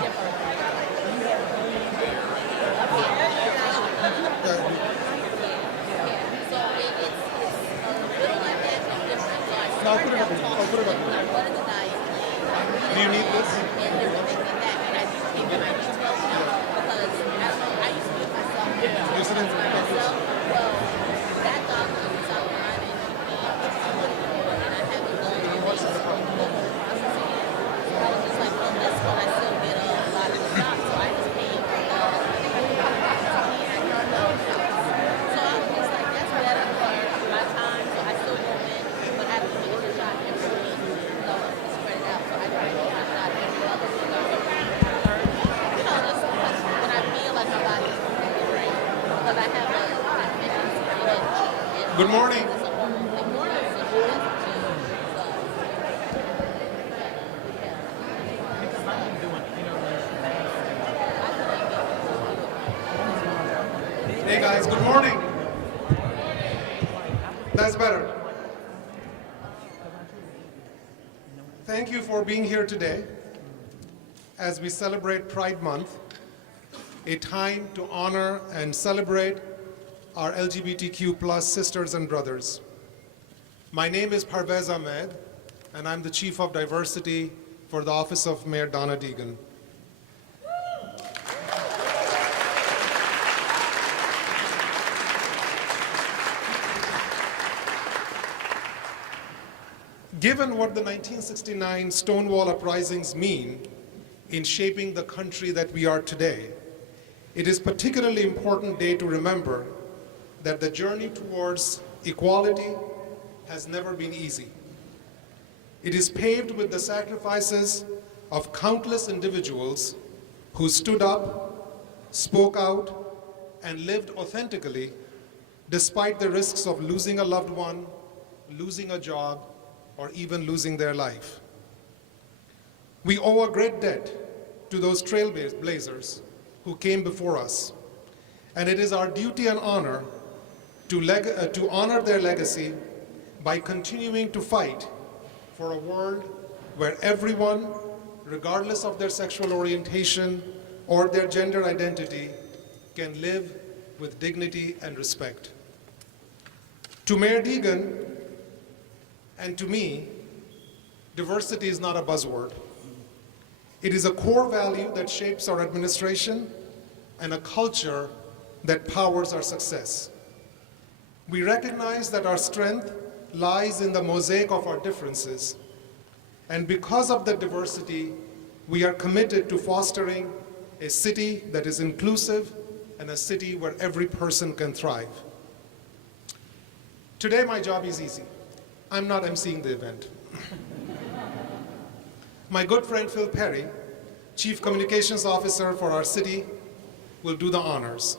No, I'll put it up. I'll put it up. Do you need this? You sit in Good morning. Hey guys, good morning. That's better. Thank you for being here today as we celebrate Pride Month, a time to honor and celebrate our LGBTQ plus sisters and brothers. My name is Parvez Ahmed, and I'm the Chief of Diversity for the Office of Mayor Donna Deegan. Given what the 1969 Stonewall uprisings mean in shaping the country that we are today, it is a particularly important day to remember that the journey towards equality has never been easy. It is paved with the sacrifices of countless individuals who stood up, spoke out, and lived authentically despite the risks of losing a loved one, losing a job, or even losing their life. We owe a great debt to those trailblazers who came before us, and it is our duty and honor to honor their legacy by continuing to fight for a world where everyone, regardless of their sexual orientation or their gender identity, can live with dignity and respect. To Mayor Deegan and to me, diversity is not a buzzword. It is a core value that shapes our administration and a culture that powers our success. We recognize that our strength lies in the mosaic of our differences, and because of that diversity, we are committed to fostering a city that is inclusive and a city where every person can thrive. Today, my job is easy. I'm not emceeing the event. My good friend Phil Perry, Chief Communications Officer for our city, will do the honors.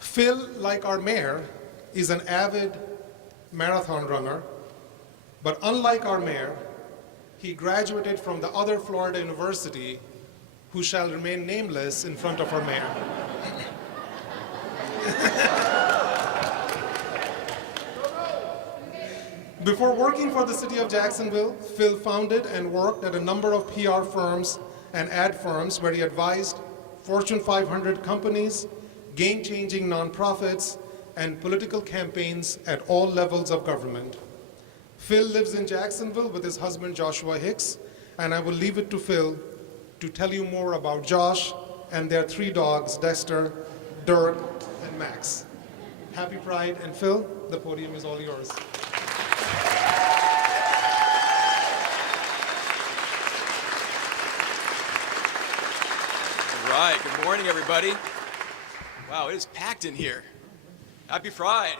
Phil, like our mayor, is an avid marathon runner, but unlike our mayor, he graduated from the other Florida university, who shall remain nameless in front of our mayor. Before working for the city of Jacksonville, Phil founded and worked at a number of PR firms and ad firms where he advised Fortune 500 companies, game-changing nonprofits, and political campaigns at all levels of government. Phil lives in Jacksonville with his husband Joshua Hicks, and I will leave it to Phil to tell you more about Josh and their 3 dogs, Dexter, Dirk, and Max. Happy Pride, and Phil, the podium is all yours. All right, good morning, everybody. Wow, it is packed in here. Happy Pride.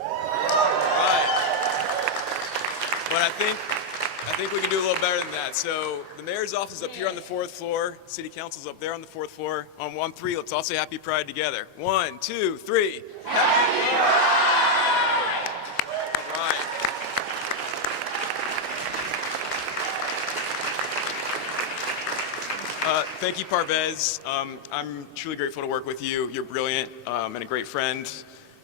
All right. But I think we can do a little better than that. So the mayor's office is up here on the 4th floor. City council's up there on the 4th floor. On 1, 3, let's all say Happy Pride together. 1, 2, 3. Happy Pride! All right. Thank you, Parvez. I'm truly grateful to work with you. You're brilliant and a great friend.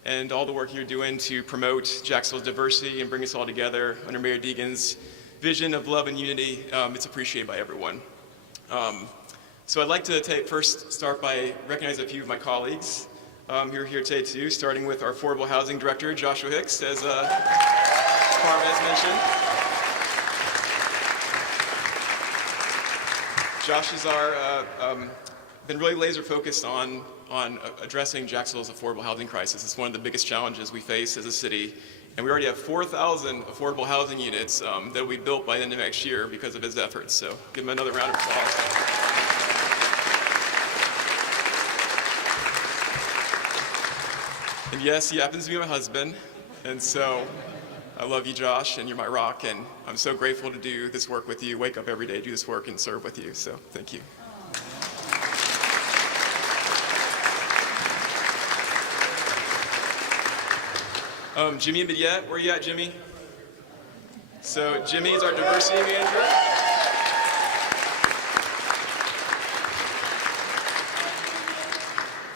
and all the work you're doing to promote Jacksonville's diversity and bring us all together under Mayor Deegan's vision of love and unity. It's appreciated by everyone. So I'd like to first start by recognizing a few of my colleagues who are here today too, starting with our Affordable Housing Director, Joshua Hicks, as Carmen mentioned. Josh is been really laser focused on addressing Jacksonville's affordable housing crisis. It's one of the biggest challenges we face as a city. And we already have 4,000 affordable housing units that will be built by the end of next year because of his efforts. So give him another round of applause. And yes, he happens to be my husband. And so I love you, Josh, and you're my rock. And I'm so grateful to do this work with you, wake up every day, do this work, and serve with you. So thank you. Jimmy and Bidette, where you at, Jimmy? So Jimmy is our diversity manager.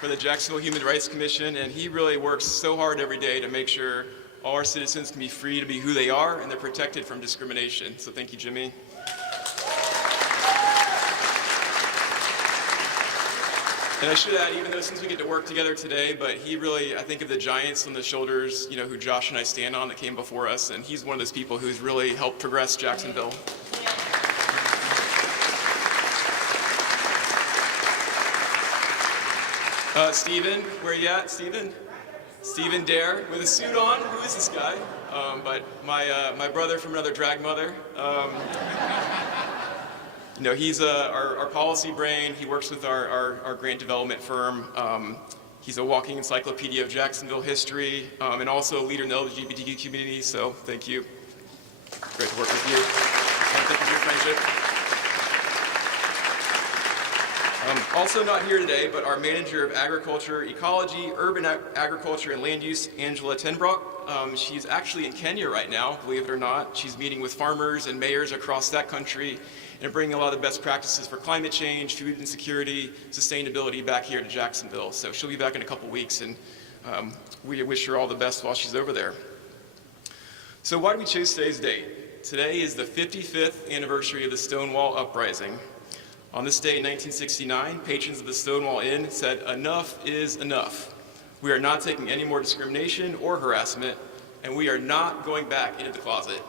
For the Jacksonville Human Rights Commission, and he really works so hard every day to make sure all our citizens can be free to be who they are and they're protected from discrimination. So thank you, Jimmy. And I should add, even though since we get to work together today, but he really, I think of the giants on the shoulders, who Josh and I stand on that came before us, and he's one of those people who's really helped progress Jacksonville. Stephen, where you at, Stephen? Stephen Dare, with a suit on. Who is this guy? But my brother from another drag mother. He's our policy brain. He works with our grant development firm. He's a walking encyclopedia of Jacksonville history, and also a leader in the LGBTQ community, so thank you. Great to work with you. And thank you for your friendship. Also not here today, but our Manager of Agriculture, Ecology, Urban Agriculture, and Land Use, Angela Tenbrock. She's actually in Kenya right now, believe it or not. She's meeting with farmers and mayors across that country and bringing a lot of the best practices for climate change, food insecurity, sustainability back here to Jacksonville. So she'll be back in a couple weeks, and we wish her all the best while she's over there. So why did we choose today's date? Today is the 55th anniversary of the Stonewall Uprising. On this day in 1969, patrons of the Stonewall Inn said, "Enough is enough. We are not taking any more discrimination or harassment, and we are not going back into the closet."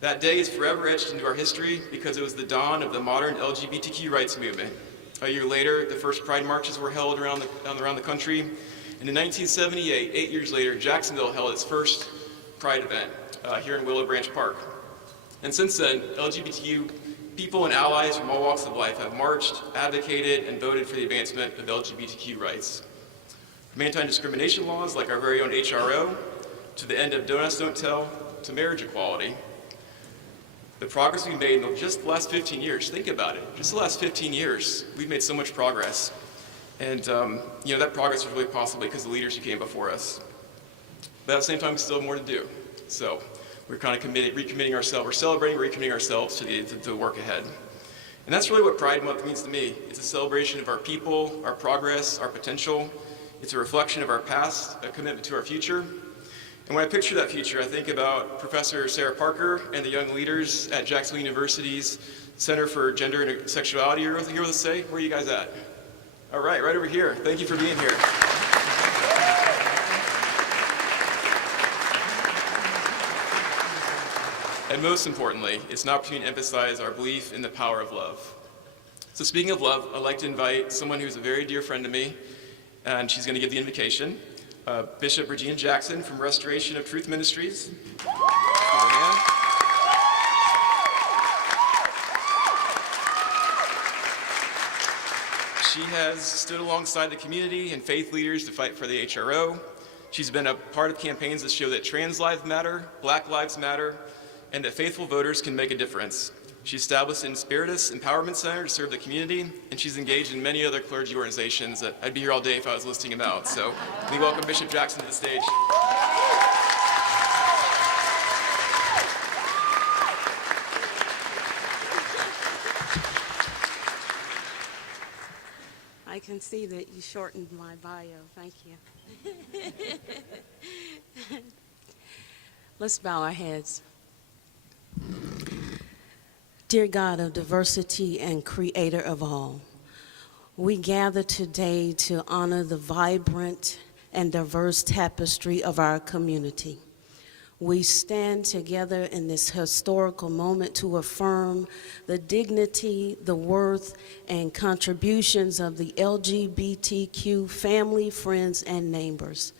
That day is forever etched into our history because it was the dawn of the modern LGBTQ rights movement. A year later, the first Pride marches were held around the country, and in 1978, 8 years later, Jacksonville held its first Pride event here in Willow Branch Park. And since then, LGBTQ people and allies from all walks of life have marched, advocated, and voted for the advancement of LGBTQ rights. From anti-discrimination laws like our very own HRO, to the end of Don't Ask, Don't Tell, to marriage equality. The progress we've made in just the last 15 years, think about it, just the last 15 years, we've made so much progress. And that progress was really possible because of the leaders who came before us. But at the same time, we still have more to do. So we're kind of recommitting ourselves, we're celebrating, recommitting ourselves to the work ahead. And that's really what Pride Month means to me. It's a celebration of our people, our progress, our potential. It's a reflection of our past, a commitment to our future. And when I picture that future, I think about Professor Sarah Parker and the young leaders at Jacksonville University's Center for Gender and Sexuality. You're here with us today? Where are you guys at? All right over here. Thank you for being here. And most importantly, it's an opportunity to emphasize our belief in the power of love. So speaking of love, I'd like to invite someone who's a very dear friend to me, and she's going to give the invocation. Bishop Regina Jackson from Restoration of Truth Ministries. She has stood alongside the community and faith leaders to fight for the HRO. She's been a part of campaigns that show that trans lives matter, Black lives matter, and that faithful voters can make a difference. She established an Spiritus Empowerment Center to serve the community, and she's engaged in many other clergy organizations that I'd be here all day if I was listing them out. So we welcome Bishop Jackson to the stage. I can see that you shortened my bio. Thank you. Let's bow our heads. Dear God of diversity and creator of all, we gather today to honor the vibrant and diverse tapestry of our community. We stand together in this historical moment to affirm the dignity, the worth, and contributions of the LGBTQ family, friends, and neighbors.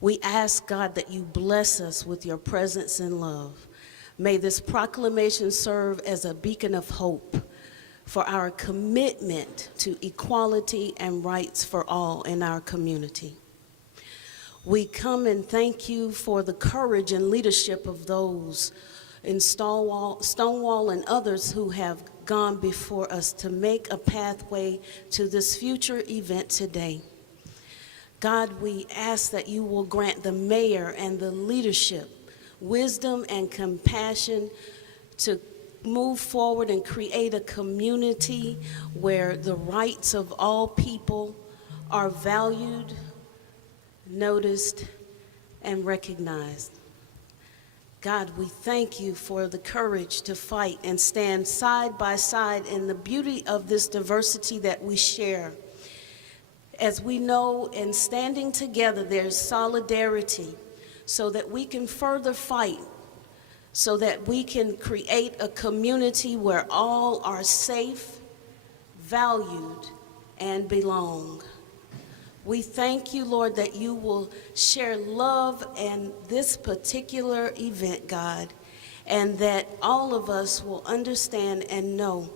We ask, God, that you bless us with your presence and love. May this proclamation serve as a beacon of hope for our commitment to equality and rights for all in our community. We come and thank you for the courage and leadership of those in Stonewall and others who have gone before us to make a pathway to this future event today. God, we ask that you will grant the mayor and the leadership wisdom and compassion to move forward and create a community where the rights of all people are valued, noticed, and recognized. God, we thank you for the courage to fight and stand side by side in the beauty of this diversity that we share. As we know, in standing together, there's solidarity so that we can further fight, so that we can create a community where all are safe, valued, and belong. We thank you, Lord, that you will share love in this particular event, God, and that all of us will understand and know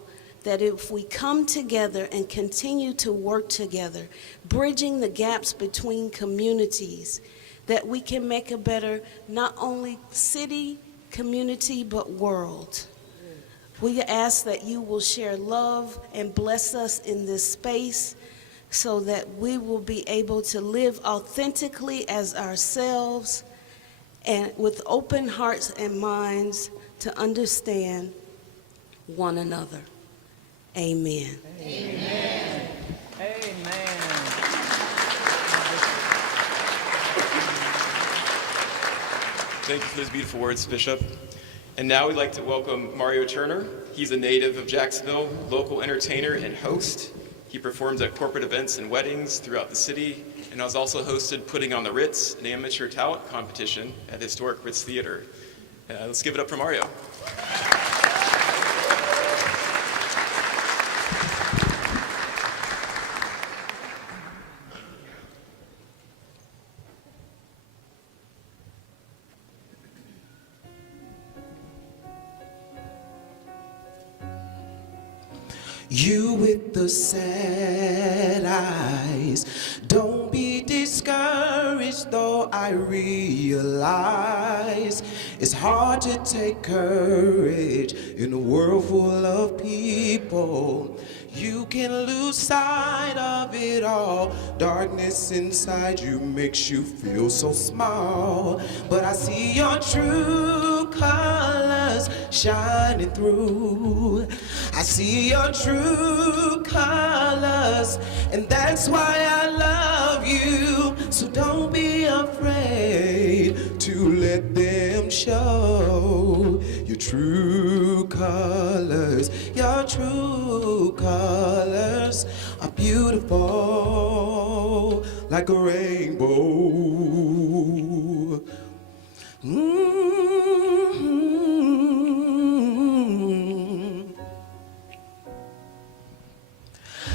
that if we come together and continue to work together, bridging the gaps between communities, that we can make a better not only city, community, but world. We ask that you will share love and bless us in this space so that we will be able to live authentically as ourselves and with open hearts and minds to understand one another. Amen. Amen. Amen. Thank you for those beautiful words, Bishop. And now we'd like to welcome Mario Turner. He's a native of Jacksonville, local entertainer and host. He performs at corporate events and weddings throughout the city, and has also hosted Putting on the Ritz, an amateur talent competition at historic Ritz Theater. Let's give it up for Mario. You with the sad eyes, don't be discouraged, though I realize it's hard to take courage in a world full of people. You can lose sight of it all. Darkness inside you makes you feel so small. But I see your true colors shining through. I see your true colors, and that's why I love you. So don't be afraid to let them show your true colors. Your true colors are beautiful like a rainbow.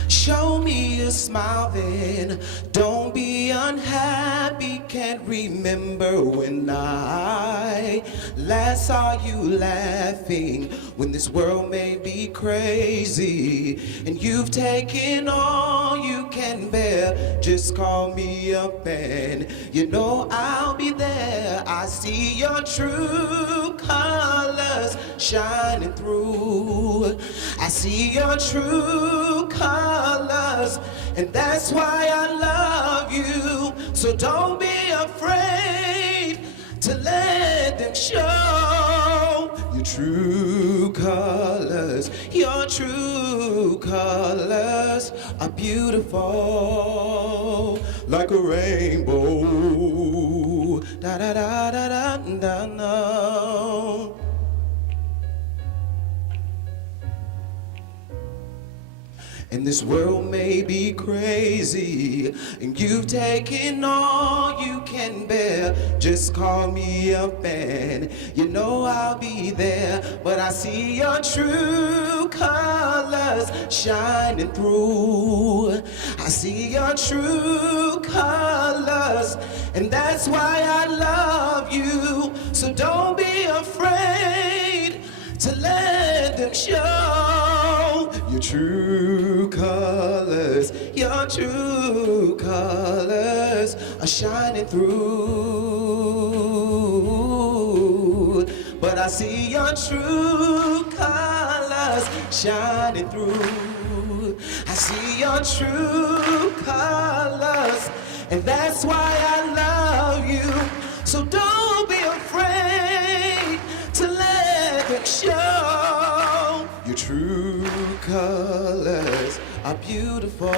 Show me a smile then, don't be unhappy. Can't remember when I last saw you laughing, when this world may be crazy and you've taken all you can bear. Just call me up and you know I'll be there. I see your true colors shining through. I see your true colors, and that's why I love you. So don't be afraid to let them show your true colors. Your true colors are beautiful like a rainbow. Da da da da da da da. And this world may be crazy, and you've taken all you can bear. Just call me up and you know I'll be there. But I see your true colors shining through. I see your true colors, and that's why I love you. So don't be afraid to let them show your true colors. Your true colors are shining through. But I see your true colors shining through. I see your true colors, and that's why I love you. So don't be afraid to let them show. Your true colors are beautiful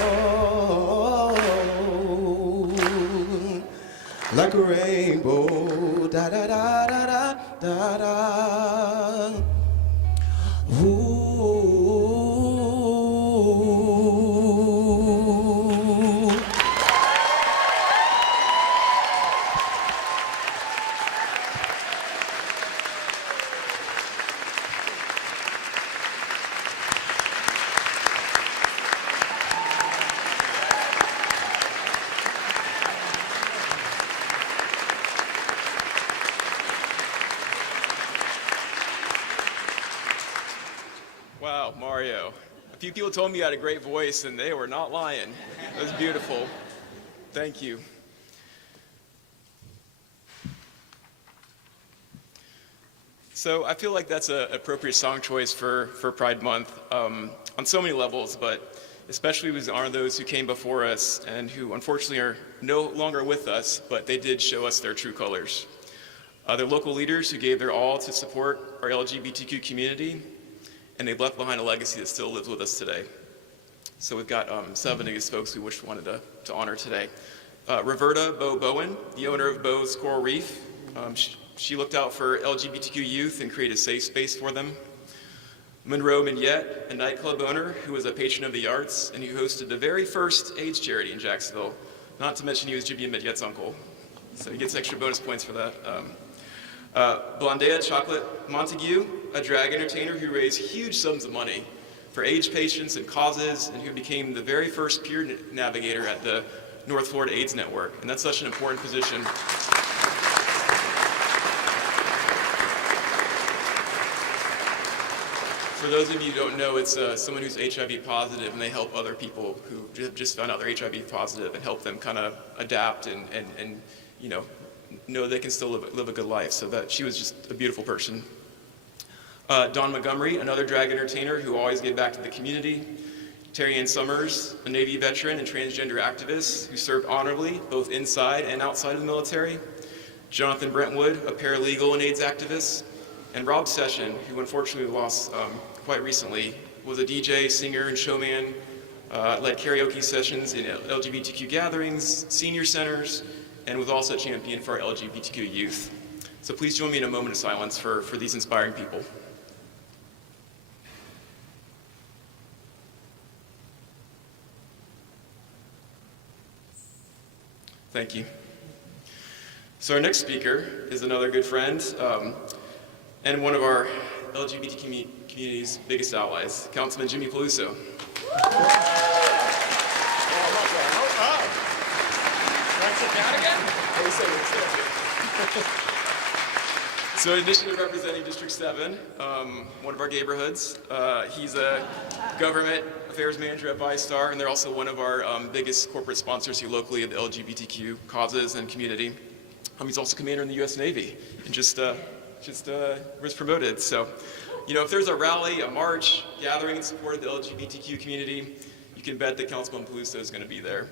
like a rainbow. Da da da da da da da. Ooh. Wow, Mario. A few people told me you had a great voice, and they were not lying. It was beautiful. Thank you. So I feel like that's an appropriate song choice for Pride Month on so many levels, but especially we honor those who came before us and who unfortunately are no longer with us, but they did show us their true colors. They're local leaders who gave their all to support our LGBTQ community, and they've left behind a legacy that still lives with us today. So we've got 7 of these folks we wanted to honor today. Roberta Bo Bowen, the owner of Bo's Coral Reef. She looked out for LGBTQ youth and created a safe space for them. Monroe Mignette, a nightclub owner who was a patron of the arts and who hosted the very first AIDS charity in Jacksonville. Not to mention he was Jimmy and Mignette's uncle. So he gets extra bonus points for that. Blondea Chocolate Montague, a drag entertainer who raised huge sums of money for AIDS patients and causes, and who became the very first peer navigator at the North Florida AIDS Network. And that's such an important position. For those of you who don't know, it's someone who's HIV positive, and they help other people who just found out they're HIV positive and help them kind of adapt and you know they can still live a good life. So that she was just a beautiful person. Dawn Montgomery, another drag entertainer who always gave back to the community. Terry Ann Summers, a Navy veteran and transgender activist who served honorably both inside and outside of the military. Jonathan Brentwood, a paralegal and AIDS activist. And Rob Session, who unfortunately lost quite recently, was a DJ, singer, and showman, led karaoke sessions in LGBTQ gatherings, senior centers, and was also a champion for our LGBTQ youth. So please join me in a moment of silence for these inspiring people. Thank you. So our next speaker is another good friend and one of our LGBT community's biggest allies, Councilman Jimmy Palo. So in addition to representing District 7, one of our neighborhoods, he's a government affairs manager at ViStar, and they're also one of our biggest corporate sponsors here locally of the LGBTQ causes and community. He's also commander in the U.S. Navy, and just was promoted. So, if there's a rally, a march, gathering in support of the LGBTQ community, you can bet that Councilman Palo is going to be there.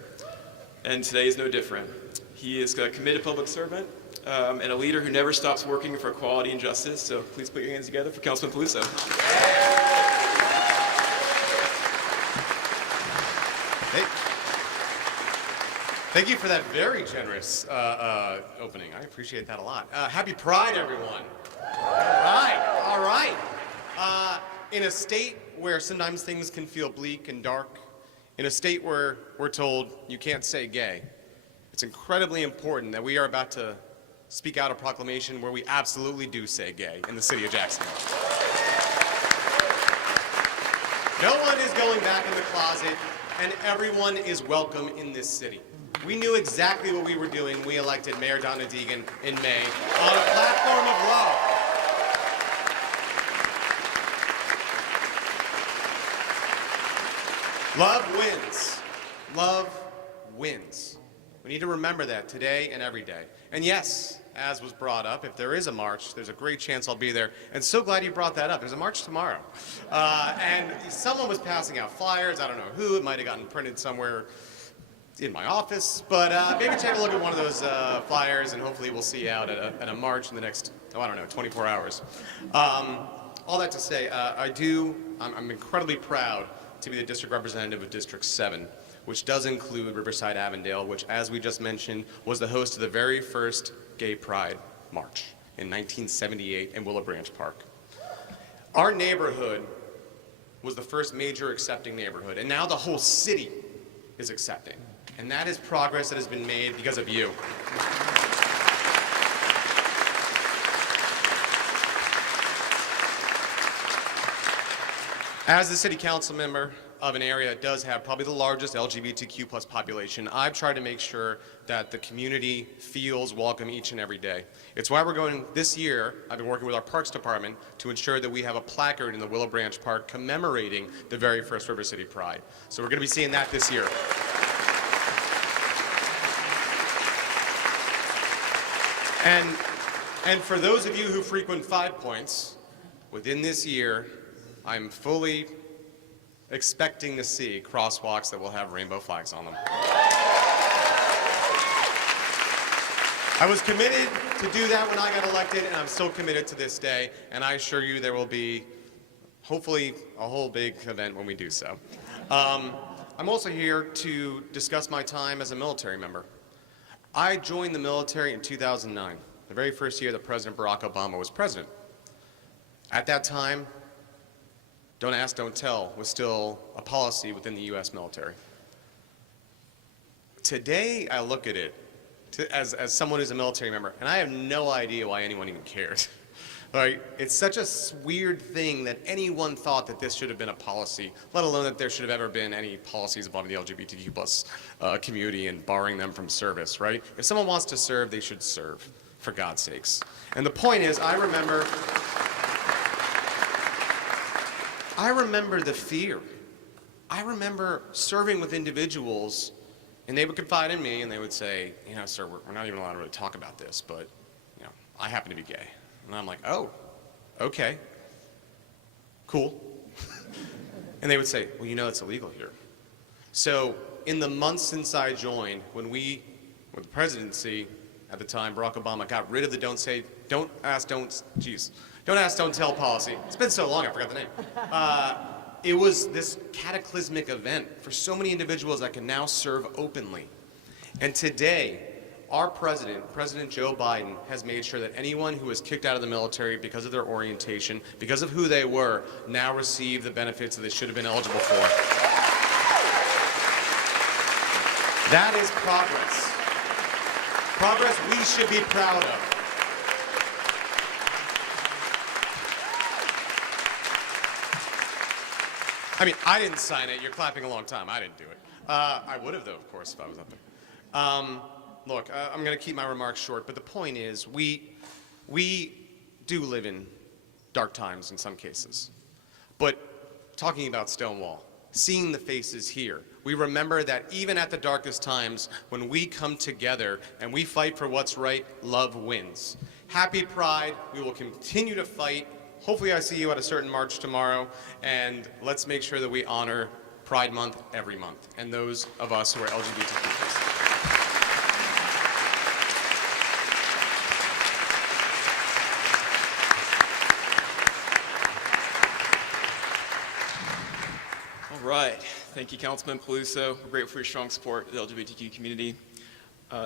And today is no different. He is a committed public servant and a leader who never stops working for equality and justice. So please put your hands together for Councilman Palo. Thank you for that very generous opening. I appreciate that a lot. Happy Pride, everyone. All right. In a state where sometimes things can feel bleak and dark, in a state where we're told you can't say gay, it's incredibly important that we are about to speak out a proclamation where we absolutely do say gay in the city of Jacksonville. No one is going back in the closet, and everyone is welcome in this city. We knew exactly what we were doing when we elected Mayor Donna Deegan in May on a platform of love. Love wins. Love wins. We need to remember that today and every day. And yes, as was brought up, if there is a march, there's a great chance I'll be there. And so glad you brought that up. There's a march tomorrow. And someone was passing out flyers. I don't know who. It might have gotten printed somewhere in my office, but maybe take a look at one of those flyers, and hopefully we'll see you out at a march in the next, 24 hours. All that to say, I'm incredibly proud to be the district representative of District 7, which does include Riverside Avondale, which, as we just mentioned, was the host of the very first Gay Pride March in 1978 in Willow Branch Park. Our neighborhood was the first major accepting neighborhood, and now the whole city is accepting. And that is progress that has been made because of you. As the city council member of an area that does have probably the largest LGBTQ plus population, I've tried to make sure that the community feels welcome each and every day. It's why we're going this year. I've been working with our Parks Department to ensure that we have a placard in the Willow Branch Park commemorating the very first River City Pride. So we're going to be seeing that this year. And for those of you who frequent 5 Points, within this year, I'm fully expecting to see crosswalks that will have rainbow flags on them. I was committed to do that when I got elected, and I'm still committed to this day, and I assure you there will be, hopefully, a whole big event when we do so. I'm also here to discuss my time as a military member. I joined the military in 2009, the very first year that President Barack Obama was president. At that time, don't ask, don't tell was still a policy within the U.S. military. Today, I look at it as someone who's a military member, and I have no idea why anyone even cared. Like, it's such a weird thing that anyone thought that this should have been a policy, let alone that there should have ever been any policies involving the LGBTQ plus community and barring them from service, right? If someone wants to serve, they should serve, for God's sakes. And the point is, I remember the fear. I remember serving with individuals, and they would confide in me, and they would say, sir, we're not even allowed to really talk about this, but, I happen to be gay. And I'm like, oh, okay, cool. And they would say, well, it's illegal here. So in the months since I joined, when the presidency at the time, Barack Obama, got rid of the don't ask, don't tell policy. It's been so long, I forgot the name. It was this cataclysmic event for so many individuals that can now serve openly. And today, our President Joe Biden, has made sure that anyone who was kicked out of the military because of their orientation, because of who they were, now receive the benefits that they should have been eligible for. That is progress. Progress we should be proud of. I mean, I didn't sign it. You're clapping a long time. I didn't do it. I would have, though, of course, if I was up there. Look, I'm going to keep my remarks short, but the point is we do live in dark times in some cases. But talking about Stonewall, seeing the faces here, we remember that even at the darkest times, when we come together and we fight for what's right, love wins. Happy Pride. We will continue to fight. Hopefully I see you at a certain march tomorrow, and let's make sure that we honor Pride Month every month, and those of us who are LGBTQ+. All right. Thank you, Councilman Palo. We're grateful for your strong support of the LGBTQ community.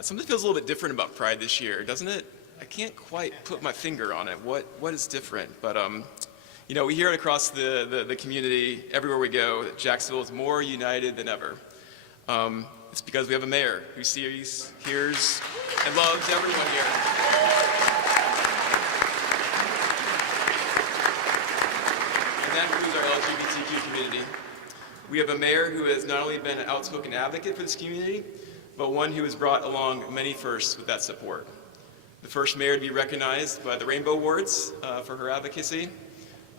Something feels a little bit different about Pride this year, doesn't it? I can't quite put my finger on it. What is different? But you know, we hear it across the community everywhere we go that Jacksonville is more united than ever. It's because we have a mayor who sees, hears, and loves everyone here. And that includes our LGBTQ community. We have a mayor who has not only been an outspoken advocate for this community, but one who has brought along many firsts with that support. The first mayor to be recognized by the Rainbow Awards for her advocacy.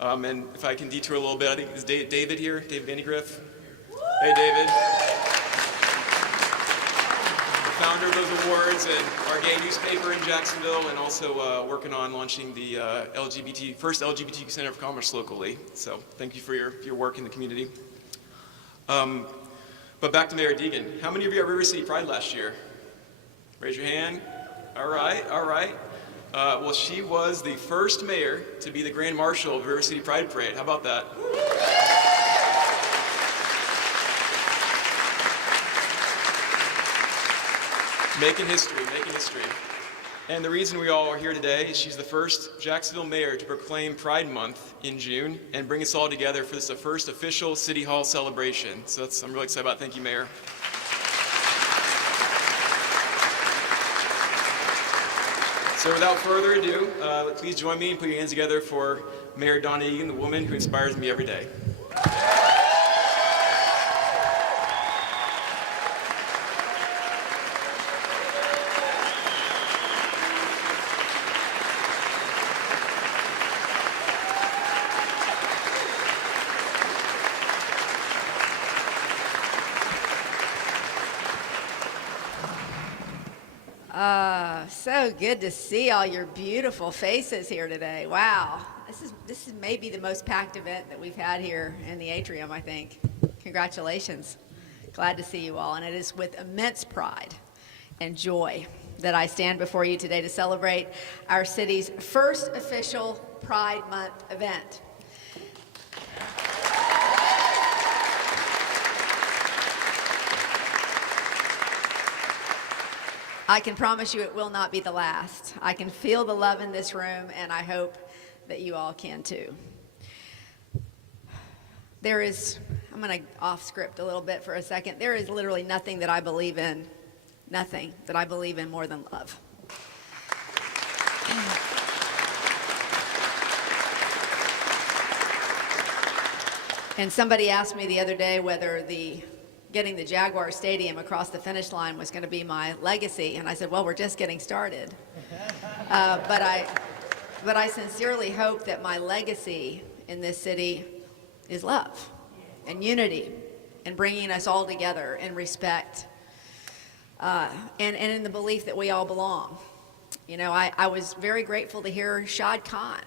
And if I can detour a little bit, I think it's David here, David Vandigriff. Hey, David. The founder of those awards and our gay newspaper in Jacksonville, and also working on launching the first LGBTQ Center of Commerce locally. So thank you for your work in the community. But back to Mayor Deegan. How many of you at River City Pride last year? Raise your hand. All right, all right. Well, she was the first mayor to be the Grand Marshal of River City Pride Parade. How about that? Making history, making history. And the reason we all are here today is she's the first Jacksonville mayor to proclaim Pride Month in June and bring us all together for this first official City Hall celebration. So I'm really excited about it. Thank you, Mayor. So without further ado, please join me and put your hands together for Mayor Donna Deegan, the woman who inspires me every day. So good to see all your beautiful faces here today. Wow, this is maybe the most packed event that we've had here in the atrium, I think. Congratulations. Glad to see you all, and it is with immense pride and joy that I stand before you today to celebrate our city's first official Pride Month event. I can promise you it will not be the last. I can feel the love in this room, and I hope that you all can too. I'm going to off script a little bit for a second. There is literally nothing that I believe in more than love. And somebody asked me the other day whether getting the Jaguar Stadium across the finish line was going to be my legacy, and I said, well, we're just getting started. But I sincerely hope that my legacy in this city is love and unity and bringing us all together in respect and in the belief that we all belong. You know, I was very grateful to hear Shad Khan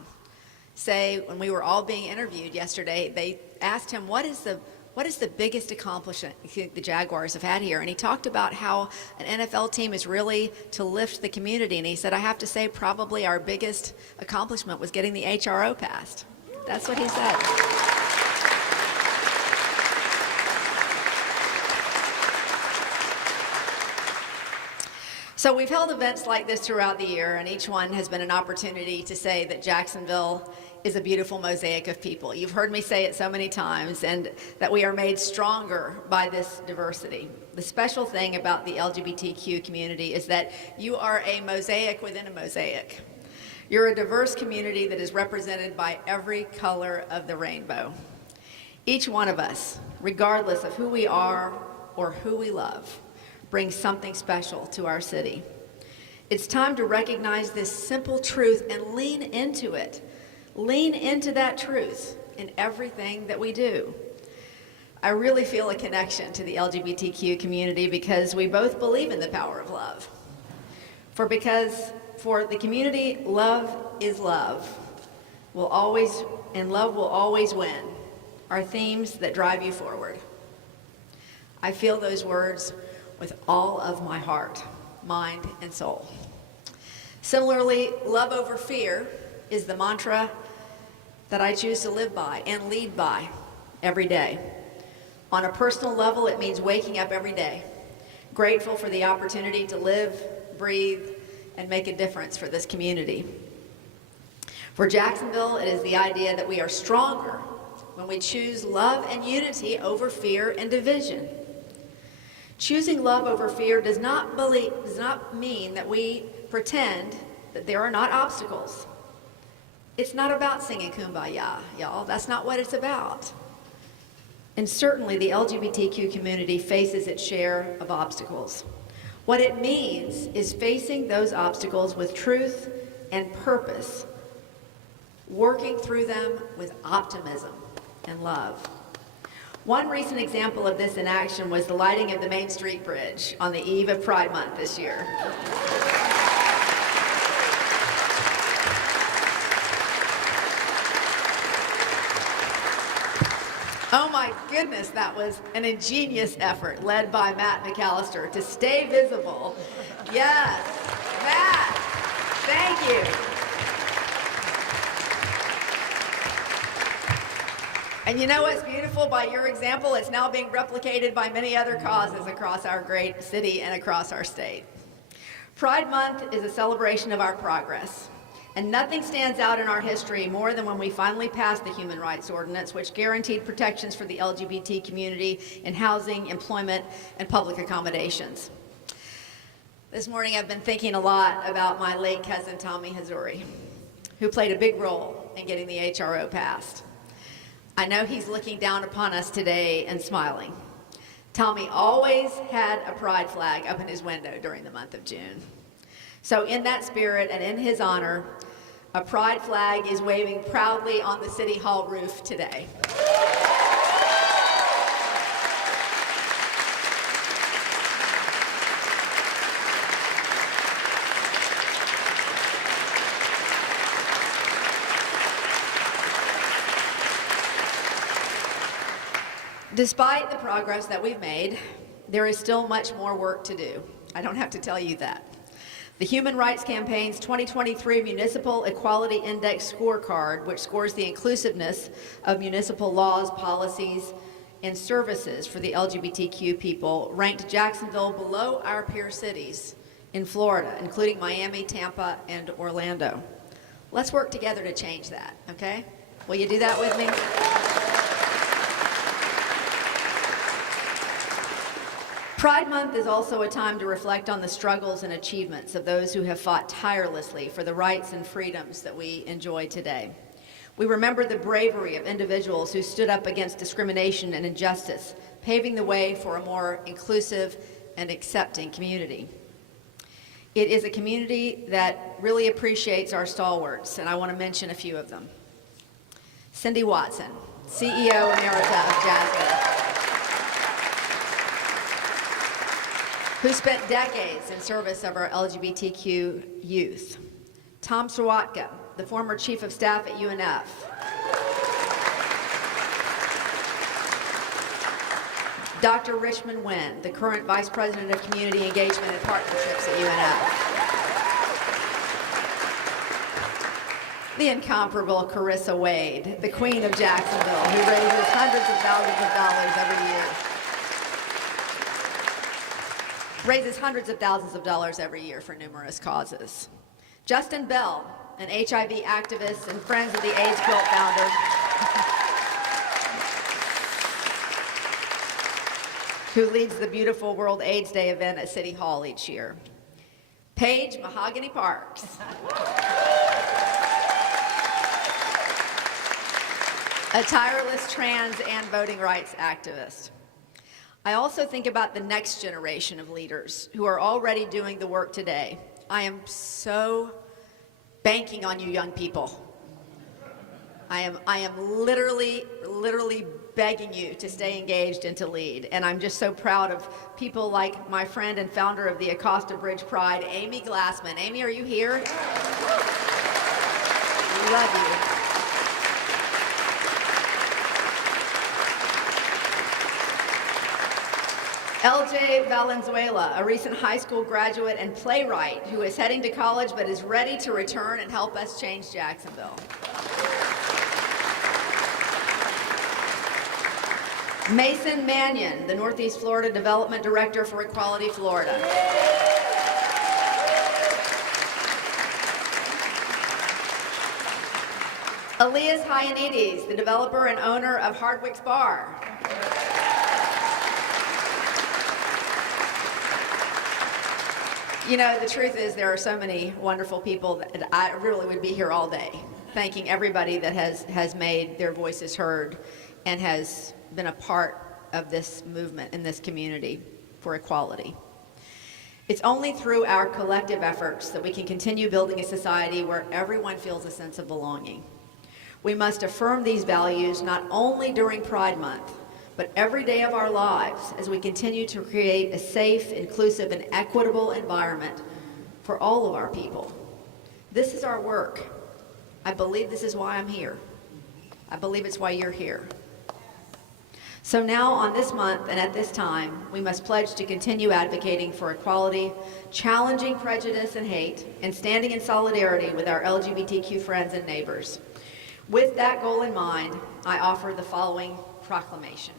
say, when we were all being interviewed yesterday, they asked him, what is the biggest accomplishment you think the Jaguars have had here? And he talked about how an NFL team is really to lift the community. And he said, I have to say, probably our biggest accomplishment was getting the HRO passed. That's what he said. So we've held events like this throughout the year, and each one has been an opportunity to say that Jacksonville is a beautiful mosaic of people. You've heard me say it so many times, and that we are made stronger by this diversity. The special thing about the LGBTQ community is that you are a mosaic within a mosaic. You're a diverse community that is represented by every color of the rainbow. Each one of us, regardless of who we are or who we love, brings something special to our city. It's time to recognize this simple truth and lean into it. Lean into that truth in everything that we do. I really feel a connection to the LGBTQ community because we both believe in the power of love. Because for the community, love is love. And love will always win, are themes that drive you forward. I feel those words with all of my heart, mind, and soul. Similarly, love over fear is the mantra that I choose to live by and lead by every day. On a personal level, it means waking up every day, grateful for the opportunity to live, breathe, and make a difference for this community. For Jacksonville, it is the idea that we are stronger when we choose love and unity over fear and division. Choosing love over fear does not mean that we pretend that there are not obstacles. It's not about singing Kumbaya, y'all. That's not what it's about. And certainly the LGBTQ community faces its share of obstacles. What it means is facing those obstacles with truth and purpose, working through them with optimism and love. One recent example of this in action was the lighting of the Main Street Bridge on the eve of Pride Month this year. Oh my goodness, that was an ingenious effort led by Matt McAllister to stay visible. Yes, Matt, thank you. And you know what's beautiful? By your example, it's now being replicated by many other causes across our great city and across our state. Pride Month is a celebration of our progress. And nothing stands out in our history more than when we finally passed the Human Rights Ordinance, which guaranteed protections for the LGBT community in housing, employment, and public accommodations. This morning I've been thinking a lot about my late cousin Tommy Hazuri, who played a big role in getting the HRO passed. I know he's looking down upon us today and smiling. Tommy always had a pride flag up in his window during the month of June. So in that spirit and in his honor, a pride flag is waving proudly on the City Hall roof today. Despite the progress that we've made, there is still much more work to do. I don't have to tell you that. The Human Rights Campaign's 2023 Municipal Equality Index scorecard, which scores the inclusiveness of municipal laws, policies, and services for the LGBTQ people, ranked Jacksonville below our peer cities in Florida, including Miami, Tampa, and Orlando. Let's work together to change that, okay? Will you do that with me? Pride Month is also a time to reflect on the struggles and achievements of those who have fought tirelessly for the rights and freedoms that we enjoy today. We remember the bravery of individuals who stood up against discrimination and injustice, paving the way for a more inclusive and accepting community. It is a community that really appreciates our stalwarts, and I want to mention a few of them. Cindy Watson, CEO Emerita of Jasmine, who spent decades in service of our LGBTQ youth. Tom Swatka, the former Chief of Staff at UNF. Dr. Richmond Wynn, the current Vice President of Community Engagement and Partnerships at UNF. The incomparable Carissa Wade, the Queen of Jacksonville, who raises hundreds of thousands of dollars every year. Raises hundreds of thousands of dollars every year for numerous causes. Justin Bell, an HIV activist and Friends of the AIDS Quilt founder, who leads the beautiful World AIDS Day event at City Hall each year. Paige Mahogany Parks, a tireless trans and voting rights activist. I also think about the next generation of leaders who are already doing the work today. I am so banking on you young people. I am literally begging you to stay engaged and to lead. And I'm just so proud of people like my friend and founder of the Acosta Bridge Pride, Amy Glassman. Amy, are you here? Love you. LJ Valenzuela, a recent high school graduate and playwright who is heading to college but is ready to return and help us change Jacksonville. Mason Mannion, the Northeast Florida Development Director for Equality Florida. Elias Hyanides, the developer and owner of Hardwick's Bar. You know, the truth is there are so many wonderful people that I really would be here all day, thanking everybody that has made their voices heard and has been a part of this movement in this community for equality. It's only through our collective efforts that we can continue building a society where everyone feels a sense of belonging. We must affirm these values not only during Pride Month, but every day of our lives as we continue to create a safe, inclusive, and equitable environment for all of our people. This is our work. I believe this is why I'm here. I believe it's why you're here. So now, on this month and at this time, we must pledge to continue advocating for equality, challenging prejudice and hate, and standing in solidarity with our LGBTQ friends and neighbors. With that goal in mind, I offer the following proclamation.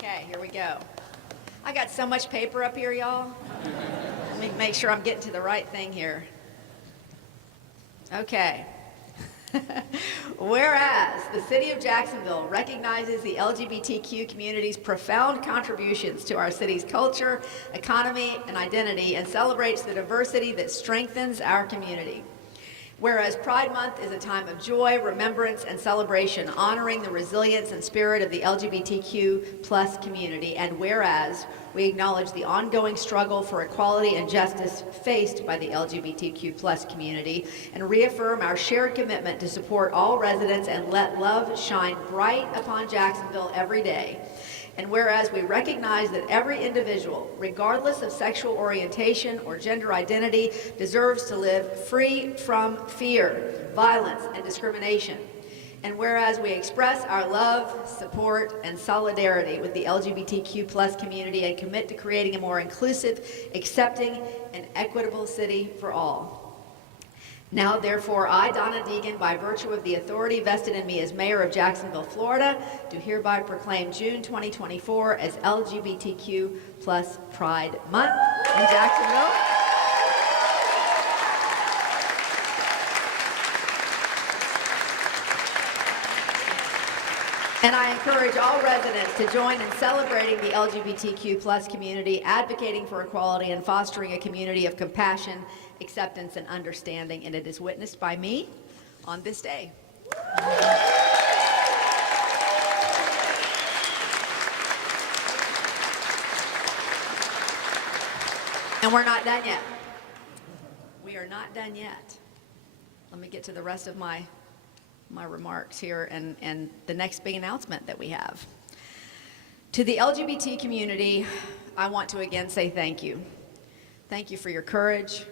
Okay, here we go. I got so much paper up here, y'all. Let me make sure I'm getting to the right thing here. Okay. Whereas the City of Jacksonville recognizes the LGBTQ community's profound contributions to our city's culture, economy, and identity, and celebrates the diversity that strengthens our community. Whereas Pride Month is a time of joy, remembrance, and celebration, honoring the resilience and spirit of the LGBTQ plus community, and whereas we acknowledge the ongoing struggle for equality and justice faced by the LGBTQ plus community, and reaffirm our shared commitment to support all residents and let love shine bright upon Jacksonville every day. And whereas we recognize that every individual, regardless of sexual orientation or gender identity, deserves to live free from fear, violence, and discrimination. And whereas we express our love, support, and solidarity with the LGBTQ plus community and commit to creating a more inclusive, accepting, and equitable city for all. Now, therefore, I, Donna Deegan, by virtue of the authority vested in me as Mayor of Jacksonville, Florida, do hereby proclaim June 2024 as LGBTQ plus Pride Month in Jacksonville. And I encourage all residents to join in celebrating the LGBTQ plus community, advocating for equality, and fostering a community of compassion, acceptance, and understanding. And it is witnessed by me on this day. And we're not done yet. We are not done yet. Let me get to the rest of my remarks here and the next big announcement that we have. To the LGBT community, I want to again say thank you. Thank you for your courage.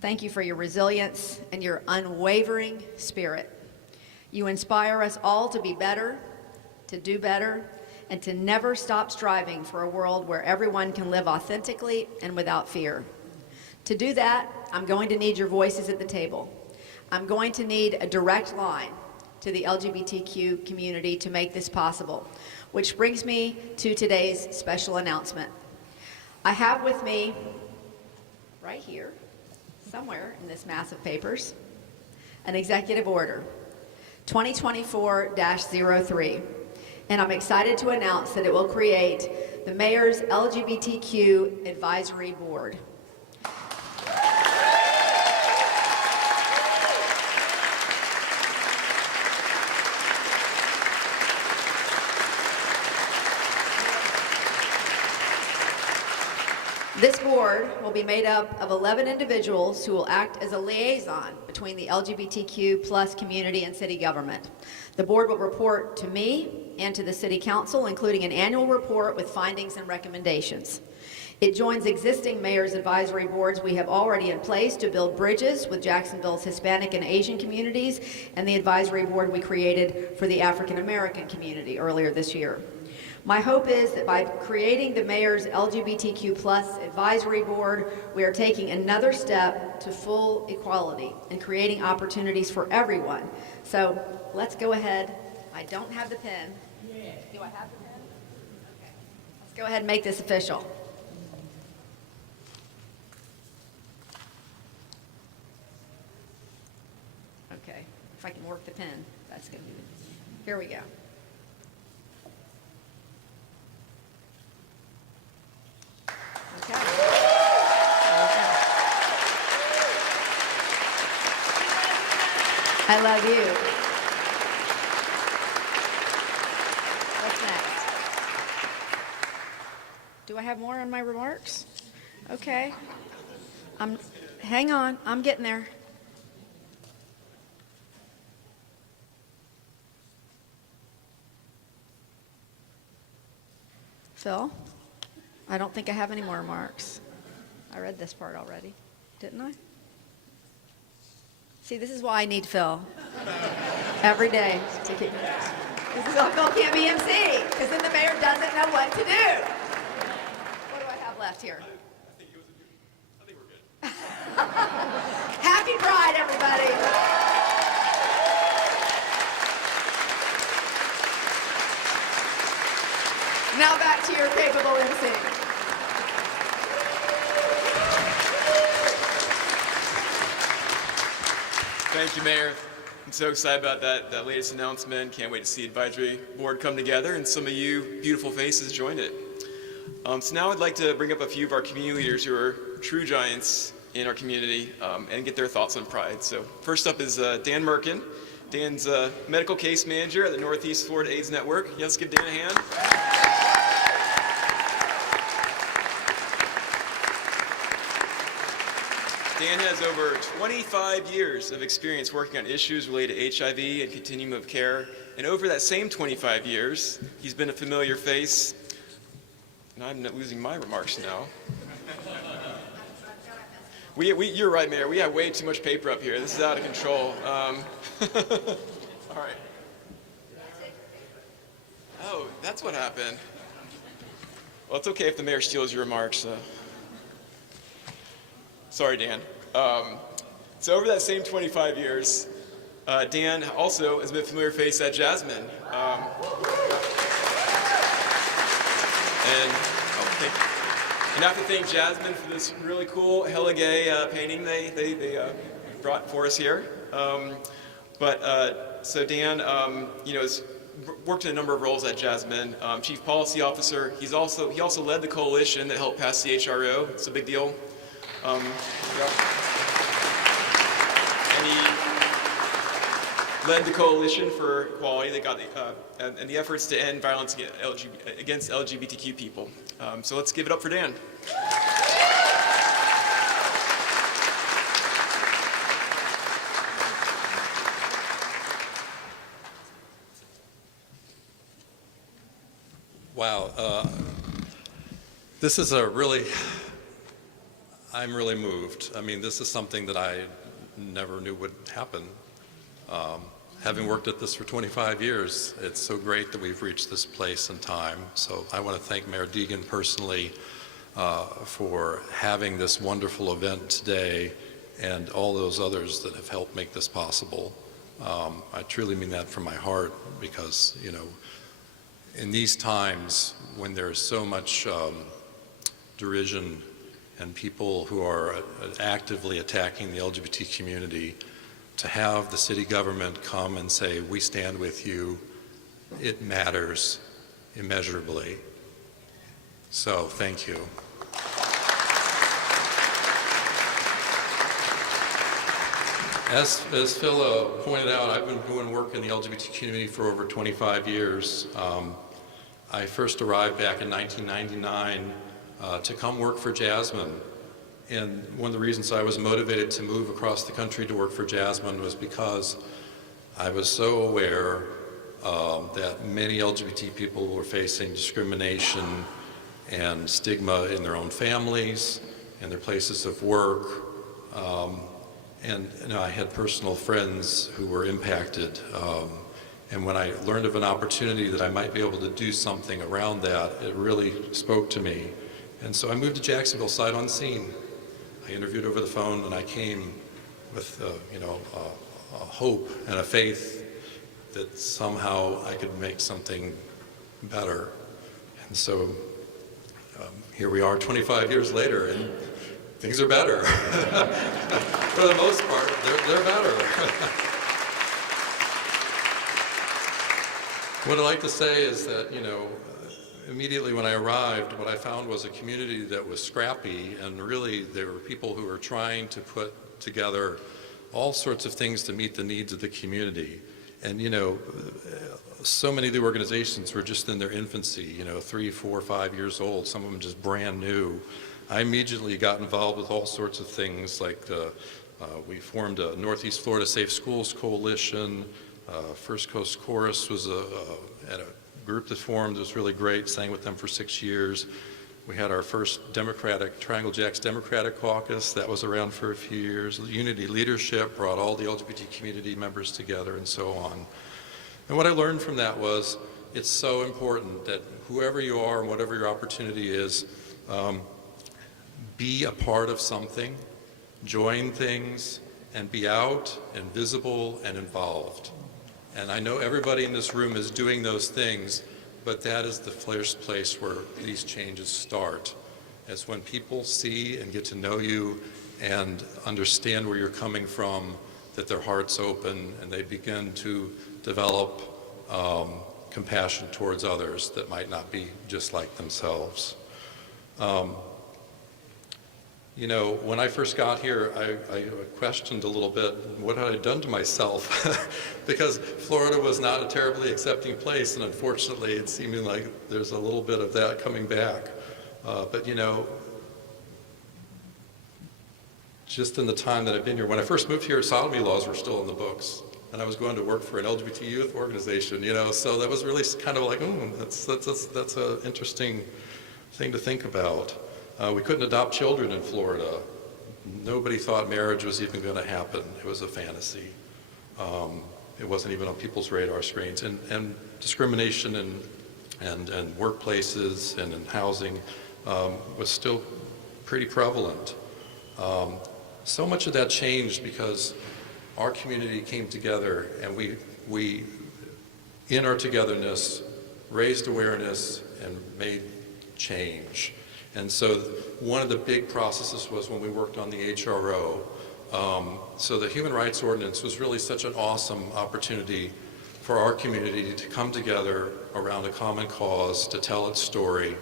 Thank you for your resilience and your unwavering spirit. You inspire us all to be better, to do better, and to never stop striving for a world where everyone can live authentically and without fear. To do that, I'm going to need your voices at the table. I'm going to need a direct line to the LGBTQ community to make this possible, which brings me to today's special announcement. I have with me, right here, somewhere in this mass of papers, an executive order, 2024-03, and I'm excited to announce that it will create the Mayor's LGBTQ Advisory Board. This board will be made up of 11 individuals who will act as a liaison between the LGBTQ plus community and city government. The board will report to me and to the City Council, including an annual report with findings and recommendations. It joins existing mayor's advisory boards we have already in place to build bridges with Jacksonville's Hispanic and Asian communities and the advisory board we created for the African American community earlier this year. My hope is that by creating the Mayor's LGBTQ plus advisory board, we are taking another step to full equality and creating opportunities for everyone. So let's go ahead. I don't have the pen, Do I have the pen? Okay. Let's go ahead and make this official. Okay, if I can work the pen, that's good. Here we go. Okay. I love you. What's next? Do I have more on my remarks? Okay. Hang on, I'm getting there. Phil, I don't think I have any more remarks. I read this part already, didn't I? See, this is why I need Phil every day. This is why Phil can't be MC, because then the mayor doesn't know what to do. What do I have left here? I think we're good. Happy Pride, everybody. Now back to your capable MC. Thank you, Mayor. I'm so excited about that latest announcement. Can't wait to see the advisory board come together and some of you beautiful faces join it. So now I'd like to bring up a few of our community leaders who are true giants in our community and get their thoughts on Pride. So first up is Dan Merkin. Dan's a medical case manager at the Northeast Florida AIDS Network. Yeah, let's give Dan a hand. Dan has over 25 years of experience working on issues related to HIV and continuum of care. And over that same 25 years, he's been a familiar face. And I'm not losing my remarks now. You're right, Mayor. We have way too much paper up here. This is out of control. All right. Oh, that's what happened. Well, it's okay if the mayor steals your remarks. Sorry, Dan. So over that same 25 years, Dan also has been a familiar face at Jasmine. And I have to thank Jasmine for this really cool, hella gay painting they brought for us here. So Dan, has worked in a number of roles at Jasmine. Chief Policy Officer. He also led the coalition that helped pass the HRO. It's a big deal. And he led the Coalition for Equality that got and the efforts to end violence against LGBTQ people. So let's give it up for Dan. Wow, this is I'm really moved. I mean, this is something that I never knew would happen. Having worked at this for 25 years, it's so great that we've reached this place and time. So I want to thank Mayor Deegan personally for having this wonderful event today and all those others that have helped make this possible. I truly mean that from my heart because, in these times when there's so much derision and people who are actively attacking the LGBT community, to have the city government come and say, we stand with you, it matters immeasurably. So, thank you. As Phil pointed out, I've been doing work in the LGBT community for over 25 years. I first arrived back in 1999 to come work for Jasmine. And one of the reasons I was motivated to move across the country to work for Jasmine was because I was so aware that many LGBT people were facing discrimination and stigma in their own families, in their places of work. And I had personal friends who were impacted. And when I learned of an opportunity that I might be able to do something around that, it really spoke to me. And so I moved to Jacksonville sight unseen. I interviewed over the phone, and I came with a hope and a faith that somehow I could make something better. And so here we are 25 years later, and things are better. For the most part, they're better. What I like to say is that, immediately when I arrived, what I found was a community that was scrappy, and really there were people who were trying to put together all sorts of things to meet the needs of the community. And so many of the organizations were just in their infancy, 3, 4, 5 years old, some of them just brand new. I immediately got involved with all sorts of things, like we formed a Northeast Florida Safe Schools Coalition. First Coast Chorus was a group that formed. It was really great, sang with them for 6 years. We had our first Triangle Jacks Democratic Caucus. That was around for a few years. Unity Leadership brought all the LGBT community members together, and so on. And what I learned from that was it's so important that whoever you are and whatever your opportunity is, be a part of something, join things, and be out and visible and involved. And I know everybody in this room is doing those things, but that is the first place where these changes start. It's when people see and get to know you and understand where you're coming from, that their hearts open and they begin to develop compassion towards others that might not be just like themselves. When I first got here, I questioned a little bit, what had I done to myself? Because Florida was not a terribly accepting place, and unfortunately it's seeming like there's a little bit of that coming back. But just in the time that I've been here, when I first moved here, sodomy laws were still in the books, and I was going to work for an LGBT youth organization, so that was really kind of like, that's an interesting thing to think about. We couldn't adopt children in Florida. Nobody thought marriage was even going to happen. It was a fantasy. It wasn't even on people's radar screens. And discrimination and workplaces and in housing was still pretty prevalent. So much of that changed because our community came together, and we in our togetherness, raised awareness and made change. And so one of the big processes was when we worked on the HRO. So the Human Rights Ordinance was really such an awesome opportunity for our community to come together around a common cause, to tell its story,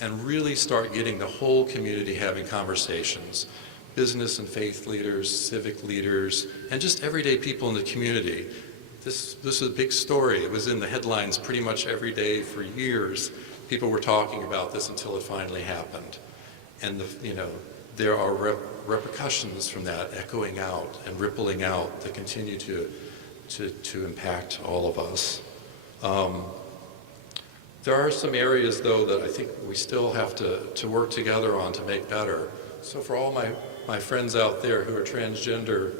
and really start getting the whole community having conversations. Business and faith leaders, civic leaders, and just everyday people in the community. This is a big story. It was in the headlines pretty much every day for years. People were talking about this until it finally happened. And there are repercussions from that echoing out and rippling out that continue to impact all of us. There are some areas, though, that I think we still have to work together on to make better. So for all my friends out there who are transgender,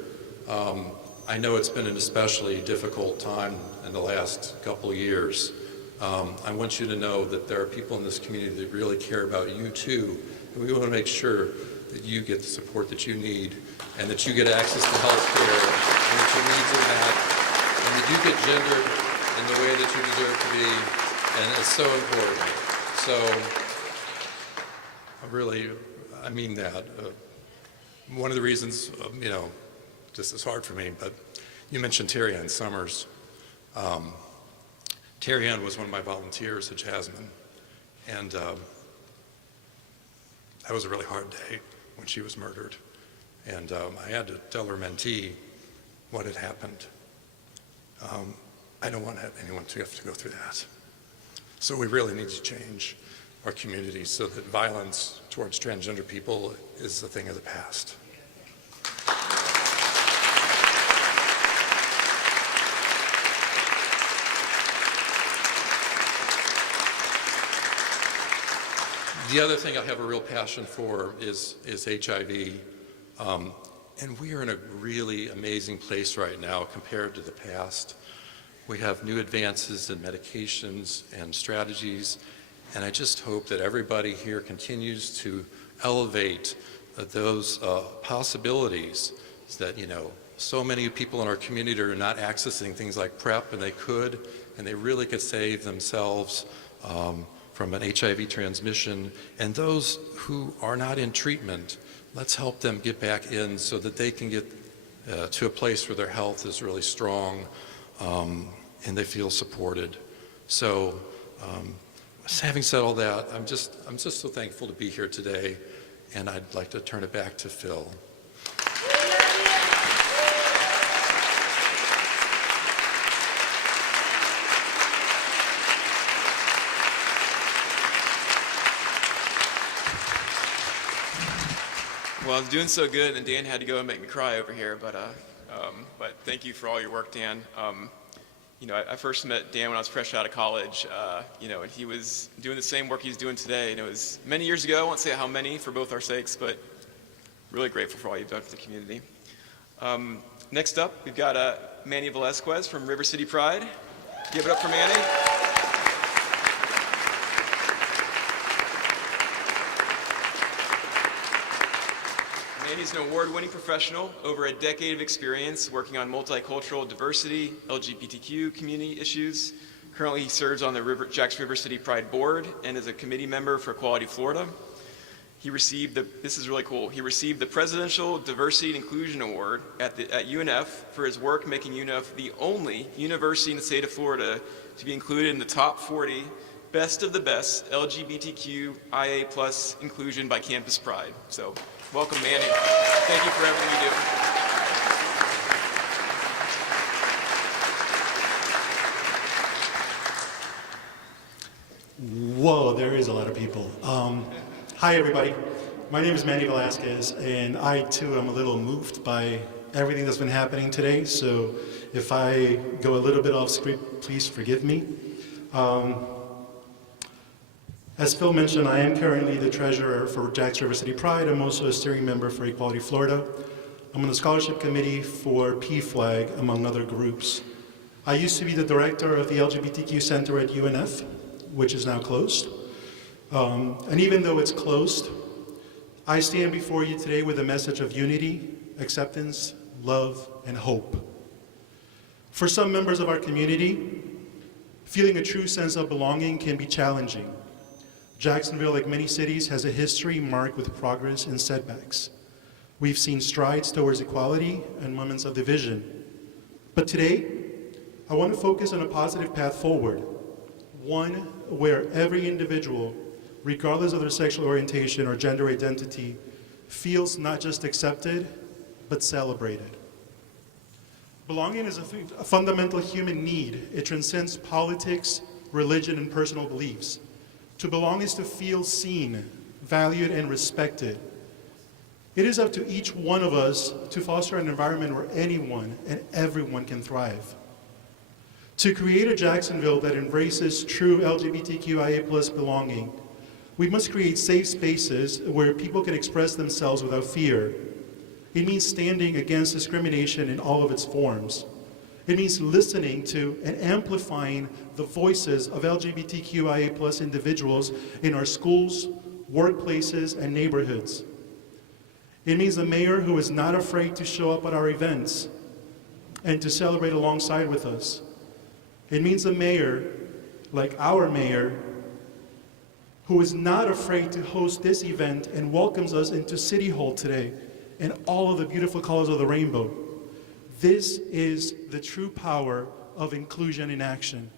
I know it's been an especially difficult time in the last couple of years. I want you to know that there are people in this community that really care about you too, and we want to make sure that you get the support that you need and that you get access to health care and that your needs are met and that you get gendered in the way that you deserve to be, and it's so important. So I mean that. One of the reasons, this is hard for me, but you mentioned Terry Ann Summers. Terry Ann was one of my volunteers at Jasmine, and that was a really hard day when she was murdered. And I had to tell her mentee what had happened. I don't want anyone to have to go through that. So we really need to change our community so that violence towards transgender people is a thing of the past. The other thing I have a real passion for is HIV. And we are in a really amazing place right now compared to the past. We have new advances in medications and strategies, and I just hope that everybody here continues to elevate those possibilities that, so many people in our community are not accessing things like PrEP, and they really could save themselves from an HIV transmission, and those who are not in treatment, let's help them get back in so that they can get to a place where their health is really strong and they feel supported. So having said all that, I'm just so thankful to be here today, and I'd like to turn it back to Phil. Well, I was doing so good, and Dan had to go and make me cry over here. But thank you for all your work, Dan. You know, I first met Dan when I was fresh out of college. You know, and he was doing the same work he's doing today. And it was many years ago. I won't say how many for both our sakes, but really grateful for all you've done for the community. Next up, we've got Manny Velasquez from River City Pride. Give it up for Manny. Manny's an award-winning professional, over a decade of experience working on multicultural diversity, LGBTQ community issues. Currently, he serves on the Jacksonville River City Pride Board and is a committee member for Equality Florida. He received this is really cool, he received the Presidential Diversity and Inclusion Award at UNF for his work making UNF the only university in the state of Florida to be included in the top 40 best of the best LGBTQIA+ inclusion by Campus Pride. So, welcome, Manny. Thank you for everything you do. Whoa, there is a lot of people. Hi, everybody. My name is Manny Velasquez, and I, too, am a little moved by everything that's been happening today, so if I go a little bit off script, please forgive me. As Phil mentioned, I am currently the treasurer for Jacksonville River City Pride. I'm also a steering member for Equality Florida. I'm on the scholarship committee for PFLAG, among other groups. I used to be the director of the LGBTQ Center at UNF, which is now closed. And even though it's closed, I stand before you today with a message of unity, acceptance, love, and hope. For some members of our community, feeling a true sense of belonging can be challenging. Jacksonville, like many cities, has a history marked with progress and setbacks. We've seen strides towards equality and moments of division. But today, I want to focus on a positive path forward, one where every individual, regardless of their sexual orientation or gender identity, feels not just accepted, but celebrated. Belonging is a fundamental human need. It transcends politics, religion, and personal beliefs. To belong is to feel seen, valued, and respected. It is up to each one of us to foster an environment where anyone and everyone can thrive. To create a Jacksonville that embraces true LGBTQIA+ belonging, we must create safe spaces where people can express themselves without fear. It means standing against discrimination in all of its forms. It means listening to and amplifying the voices of LGBTQIA+ individuals in our schools, workplaces, and neighborhoods. It means a mayor who is not afraid to show up at our events and to celebrate alongside with us. It means a mayor, like our mayor, who is not afraid to host this event and welcomes us into City Hall today in all of the beautiful colors of the rainbow. This is the true power of inclusion in action.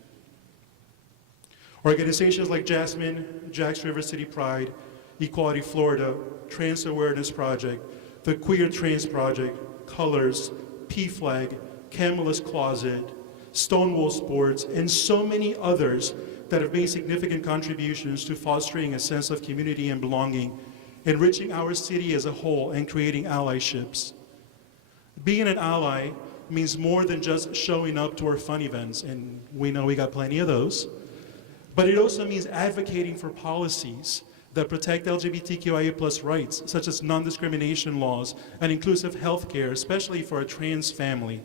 Organizations like Jasmine, Jacksonville River City Pride, Equality Florida, Trans Awareness Project, the Queer Trans Project, Colors, PFLAG, Camilla's Closet, Stonewall Sports, and so many others that have made significant contributions to fostering a sense of community and belonging, enriching our city as a whole, and creating allyships. Being an ally means more than just showing up to our fun events, and we know we got plenty of those, but it also means advocating for policies that protect LGBTQIA+ rights, such as non-discrimination laws and inclusive healthcare, especially for a trans family.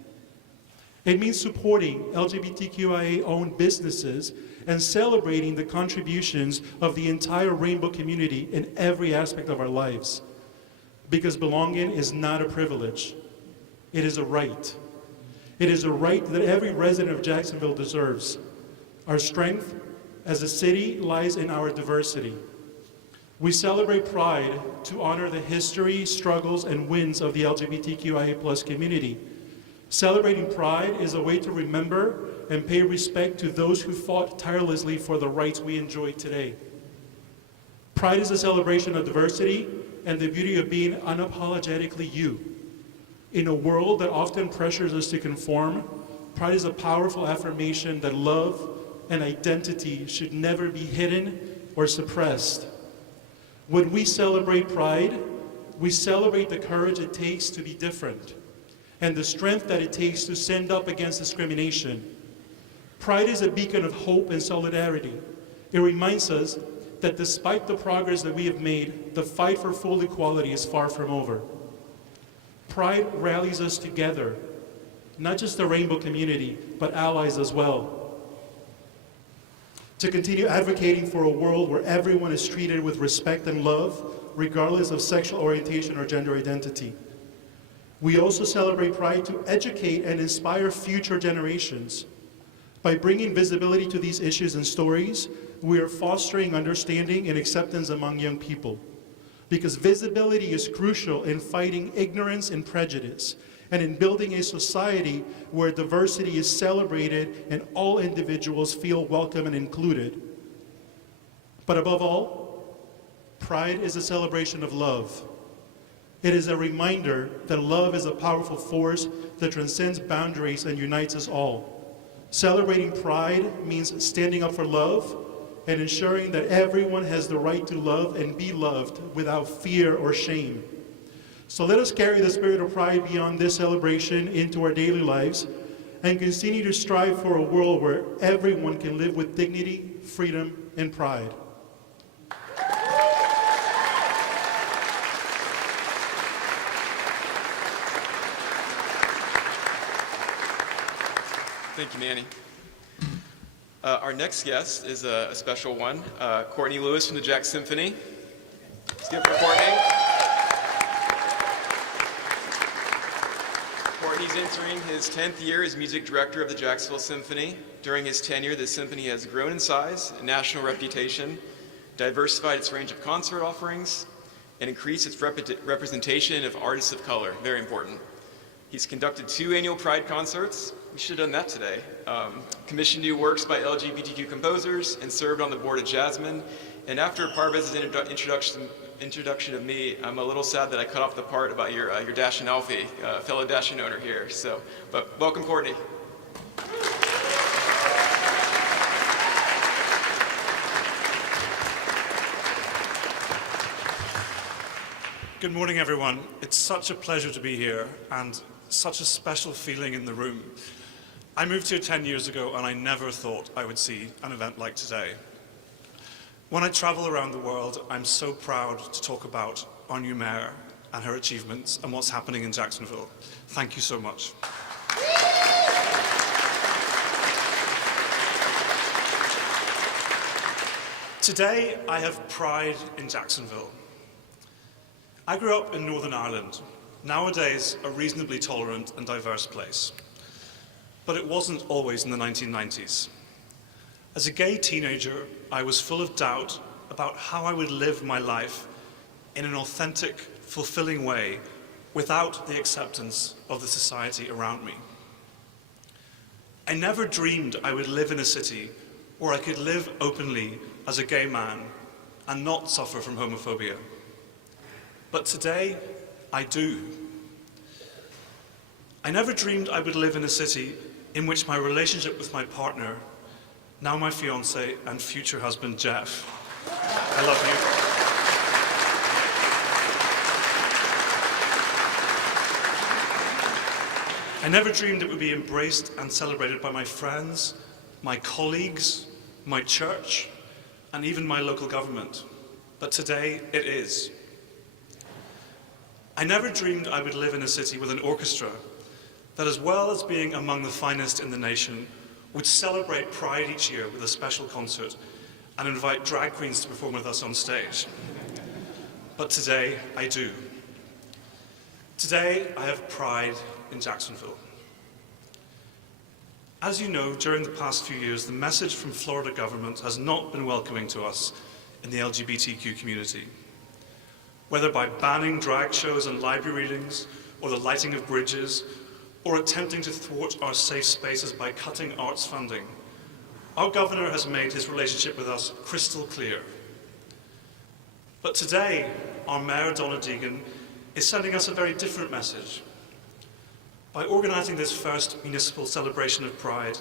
It means supporting LGBTQIA-owned businesses and celebrating the contributions of the entire rainbow community in every aspect of our lives. Because belonging is not a privilege. It is a right. It is a right that every resident of Jacksonville deserves. Our strength, as a city lies in our diversity. We celebrate Pride to honor the history, struggles, and wins of the LGBTQIA+ community. Celebrating Pride is a way to remember and pay respect to those who fought tirelessly for the rights we enjoy today. Pride is a celebration of diversity and the beauty of being unapologetically you. In a world that often pressures us to conform, Pride is a powerful affirmation that love and identity should never be hidden or suppressed. When we celebrate Pride, we celebrate the courage it takes to be different and the strength that it takes to stand up against discrimination. Pride is a beacon of hope and solidarity. It reminds us that despite the progress that we have made, the fight for full equality is far from over. Pride rallies us together, not just the rainbow community, but allies as well, to continue advocating for a world where everyone is treated with respect and love, regardless of sexual orientation or gender identity. We also celebrate Pride to educate and inspire future generations. By bringing visibility to these issues and stories, we are fostering understanding and acceptance among young people. Because visibility is crucial in fighting ignorance and prejudice, and in building a society where diversity is celebrated and all individuals feel welcome and included. But above all, Pride is a celebration of love. It is a reminder that love is a powerful force that transcends boundaries and unites us all. Celebrating Pride means standing up for love and ensuring that everyone has the right to love and be loved without fear or shame. So let us carry the spirit of Pride beyond this celebration into our daily lives and continue to strive for a world where everyone can live with dignity, freedom, and pride. Thank you, Manny. Our next guest is a special one, Courtney Lewis from the Jack Symphony. Let's give it for Courtney. Courtney's entering his 10th year as music director of the Jacksonville Symphony. During his tenure, the symphony has grown in size and national reputation, diversified its range of concert offerings, and increased its representation of artists of color. Very important. He's conducted 2 annual Pride concerts. We should have done that today. Commissioned new works by LGBTQ composers and served on the board of Jasmine. And after Parvez's introduction of me, I'm a little sad that I cut off the part about your Dash and Alfie, fellow Dash owner here. So, but welcome, Courtney. Good morning, everyone. It's such a pleasure to be here and such a special feeling in the room. I moved here 10 years ago and I never thought I would see an event like today. When I travel around the world, I'm so proud to talk about our new mayor and her achievements and what's happening in Jacksonville. Thank you so much. Today, I have pride in Jacksonville. I grew up in Northern Ireland, nowadays a reasonably tolerant and diverse place. But it wasn't always in the 1990s. As a gay teenager, I was full of doubt about how I would live my life in an authentic, fulfilling way without the acceptance of the society around me. I never dreamed I would live in a city where I could live openly as a gay man and not suffer from homophobia. But today, I do. I never dreamed I would live in a city in which my relationship with my partner, now my fiancé and future husband, Jeff, I love you. I never dreamed it would be embraced and celebrated by my friends, my colleagues, my church, and even my local government. But today, it is. I never dreamed I would live in a city with an orchestra that, as well as being among the finest in the nation, would celebrate Pride each year with a special concert and invite drag queens to perform with us on stage. But today, I do. Today, I have pride in Jacksonville. As you know, during the past few years, the message from Florida government has not been welcoming to us in the LGBTQ community. Whether by banning drag shows and library readings, or the lighting of bridges, or attempting to thwart our safe spaces by cutting arts funding, our governor has made his relationship with us crystal clear. But today, our mayor, Donna Deegan, is sending us a very different message. By organizing this first municipal celebration of Pride,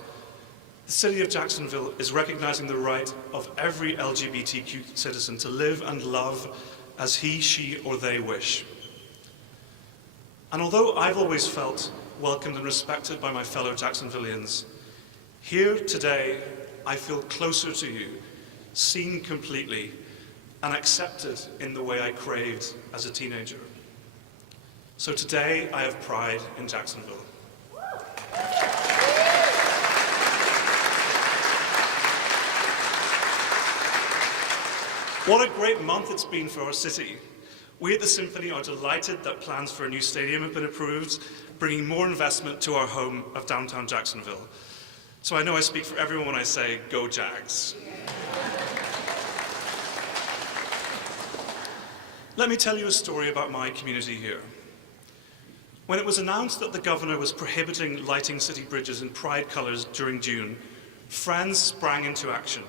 the City of Jacksonville is recognizing the right of every LGBTQ citizen to live and love as he, she, or they wish. And although I've always felt welcomed and respected by my fellow Jacksonvillians, here today I feel closer to you, seen completely, and accepted in the way I craved as a teenager. So today I have pride in Jacksonville. What a great month it's been for our city. We at the Symphony are delighted that plans for a new stadium have been approved, bringing more investment to our home of downtown Jacksonville. So I know I speak for everyone when I say, go Jags. Let me tell you a story about my community here. When it was announced that the governor was prohibiting lighting city bridges in pride colors during June, friends sprang into action.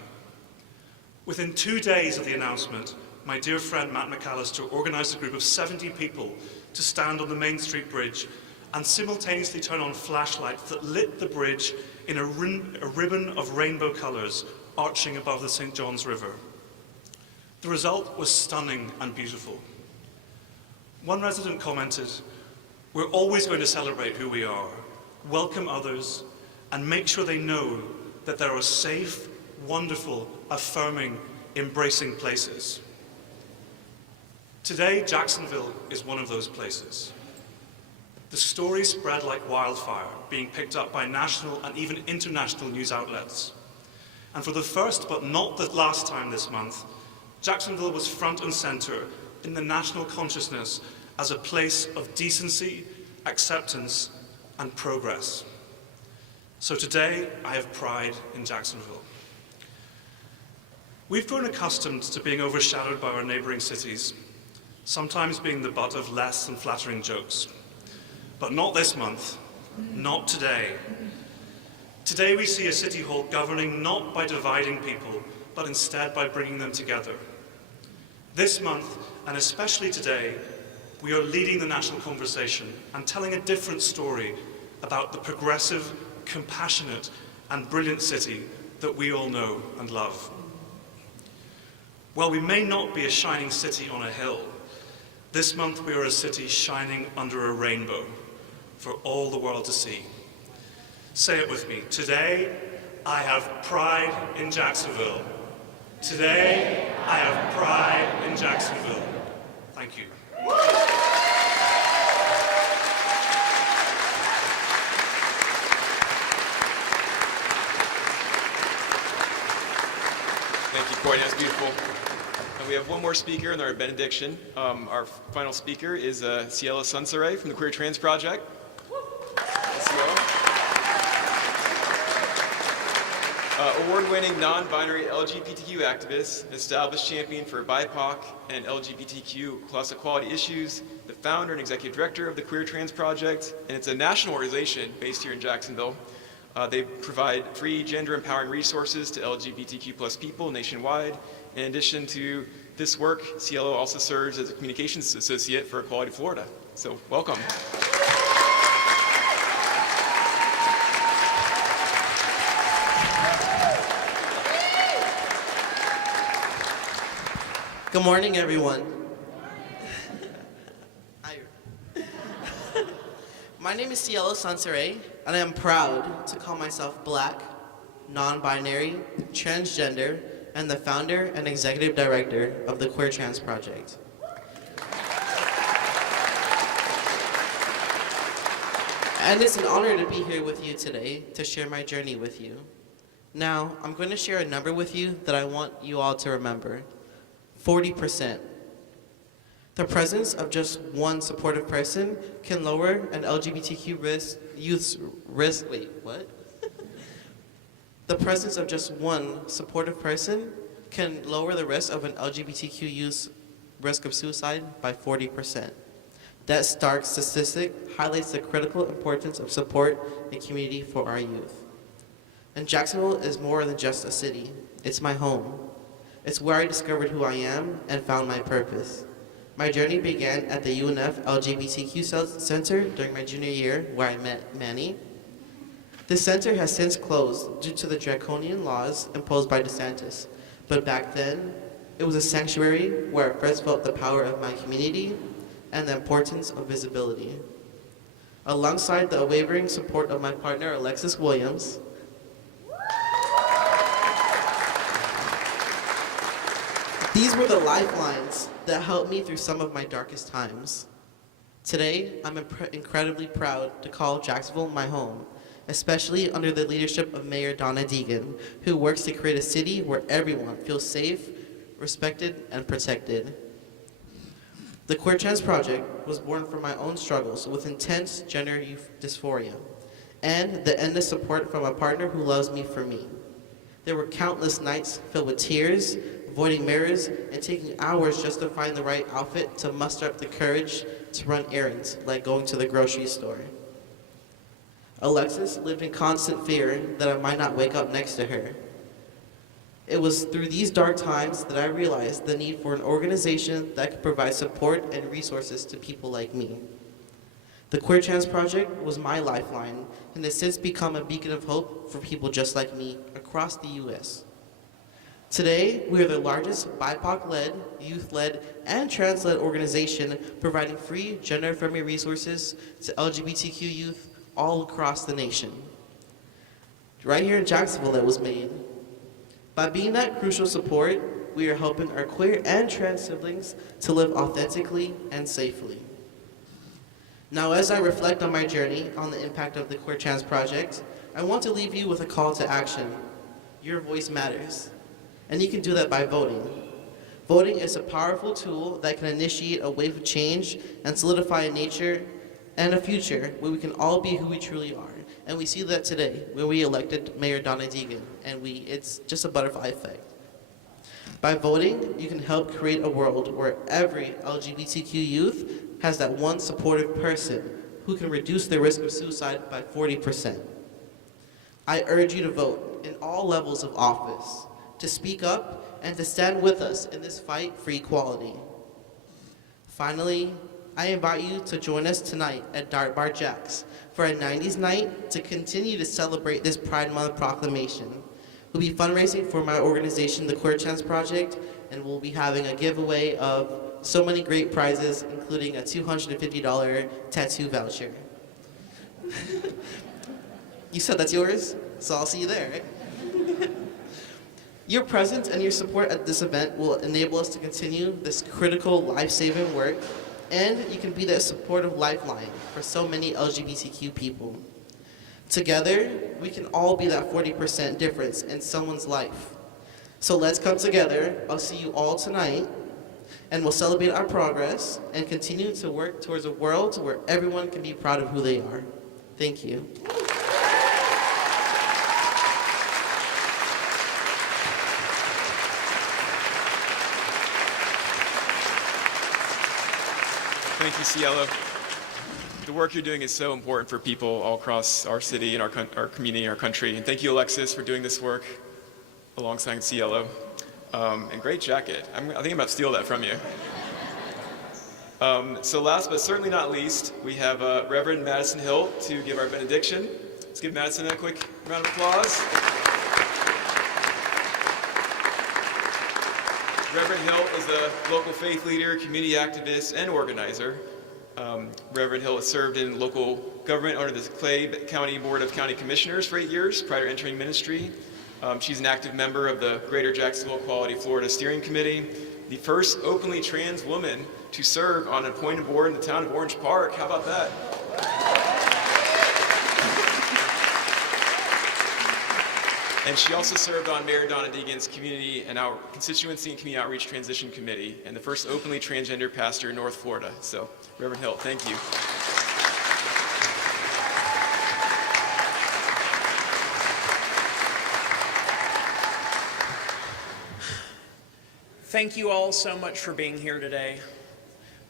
Within 2 days of the announcement, my dear friend Matt McAllister organized a group of 70 people to stand on the Main Street Bridge and simultaneously turn on flashlights that lit the bridge in a ribbon of rainbow colors arching above the St. Johns River. The result was stunning and beautiful. One resident commented, "We're always going to celebrate who we are, welcome others, and make sure they know that there are safe, wonderful, affirming, embracing places." Today, Jacksonville is one of those places. The story spread like wildfire, being picked up by national and even international news outlets. And for the first but not the last time this month, Jacksonville was front and center in the national consciousness as a place of decency, acceptance, and progress. So today, I have pride in Jacksonville. We've grown accustomed to being overshadowed by our neighboring cities, sometimes being the butt of less than flattering jokes. But not this month, not today. Today we see a city hall governing not by dividing people, but instead by bringing them together. This month, and especially today, we are leading the national conversation and telling a different story about the progressive, compassionate, and brilliant city that we all know and love. While we may not be a shining city on a hill, this month we are a city shining under a rainbow for all the world to see. Say it with me. Today, I have pride in Jacksonville. Today, I have pride in Jacksonville. Thank you. Thank you, Courtney. That's beautiful. And we have one more speaker in our benediction. Our final speaker is Cielo Sunsere from the Queer Trans Project. Cielo. Award-winning non-binary LGBTQ activist, established champion for BIPOC and LGBTQ plus equality issues, the founder and executive director of the Queer Trans Project, and it's a national organization based here in Jacksonville. They provide free gender-empowering resources to LGBTQ plus people nationwide. In addition to this work, Cielo also serves as a communications associate for Equality Florida. So welcome. Good morning, everyone. Hi. My name is Cielo Sunsere, and I am proud to call myself Black, non-binary, transgender, and the founder and executive director of the Queer Trans Project. And it's an honor to be here with you today to share my journey with you. Now, I'm going to share a number with you that I want you all to remember. 40%. The presence of just one supportive person can lower an LGBTQ youth's risk, wait, what? The presence of just one supportive person can lower the risk of an LGBTQ youth's risk of suicide by 40%. That stark statistic highlights the critical importance of support and community for our youth. And Jacksonville is more than just a city. It's my home. It's where I discovered who I am and found my purpose. My journey began at the UNF LGBTQ Center during my junior year, where I met Manny. This center has since closed due to the draconian laws imposed by DeSantis. But back then, it was a sanctuary where I first felt the power of my community and the importance of visibility. Alongside the unwavering support of my partner, Alexis Williams, these were the lifelines that helped me through some of my darkest times. Today, I'm incredibly proud to call Jacksonville my home, especially under the leadership of Mayor Donna Deegan, who works to create a city where everyone feels safe, respected, and protected. The Queer Trans Project was born from my own struggles with intense gender dysphoria and the endless support from a partner who loves me for me. There were countless nights filled with tears, avoiding mirrors, and taking hours just to find the right outfit to muster up the courage to run errands, like going to the grocery store. Alexis lived in constant fear that I might not wake up next to her. It was through these dark times that I realized the need for an organization that could provide support and resources to people like me. The Queer Trans Project was my lifeline and has since become a beacon of hope for people just like me across the U.S. Today, we are the largest BIPOC-led, youth-led, and trans-led organization providing free, gender-friendly resources to LGBTQ youth all across the nation. Right here in Jacksonville, that was made. By being that crucial support, we are helping our queer and trans siblings to live authentically and safely. Now, as I reflect on my journey on the impact of the Queer Trans Project, I want to leave you with a call to action. Your voice matters. And you can do that by voting. Voting is a powerful tool that can initiate a wave of change and solidify a nature and a future where we can all be who we truly are. And we see that today when we elected Mayor Donna Deegan, and it's just a butterfly effect. By voting, you can help create a world where every LGBTQ youth has that one supportive person who can reduce their risk of suicide by 40%. I urge you to vote in all levels of office, to speak up and to stand with us in this fight for equality. Finally, I invite you to join us tonight at Dart Bar Jack's for a 90s night to continue to celebrate this Pride Month proclamation. We'll be fundraising for my organization, the Queer Trans Project, and we'll be having a giveaway of so many great prizes, including a $250 tattoo voucher. You said that's yours? So I'll see you there, right? Your presence and your support at this event will enable us to continue this critical life-saving work, and you can be that supportive lifeline for so many LGBTQ people. Together, we can all be that 40% difference in someone's life. So let's come together. I'll see you all tonight, and we'll celebrate our progress and continue to work towards a world where everyone can be proud of who they are. Thank you. Thank you, Cielo. The work you're doing is so important for people all across our city and our community and our country. And thank you, Alexis, for doing this work alongside Cielo. And great jacket. I think I'm about to steal that from you. So last but certainly not least, we have Reverend Madison Hill to give our benediction. Let's give Madison a quick round of applause. Reverend Hill is a local faith leader, community activist, and organizer. Reverend Hill has served in local government under the Clay County Board of County Commissioners for 8 years prior to entering ministry. She's an active member of the Greater Jacksonville Equality Florida Steering Committee, the first openly trans woman to serve on an appointed board in the town of Orange Park. How about that? And she also served on Mayor Donna Deegan's Community and Constituency and Community Outreach Transition Committee and the first openly transgender pastor in North Florida. So, Reverend Hill, thank you. Thank you all so much for being here today.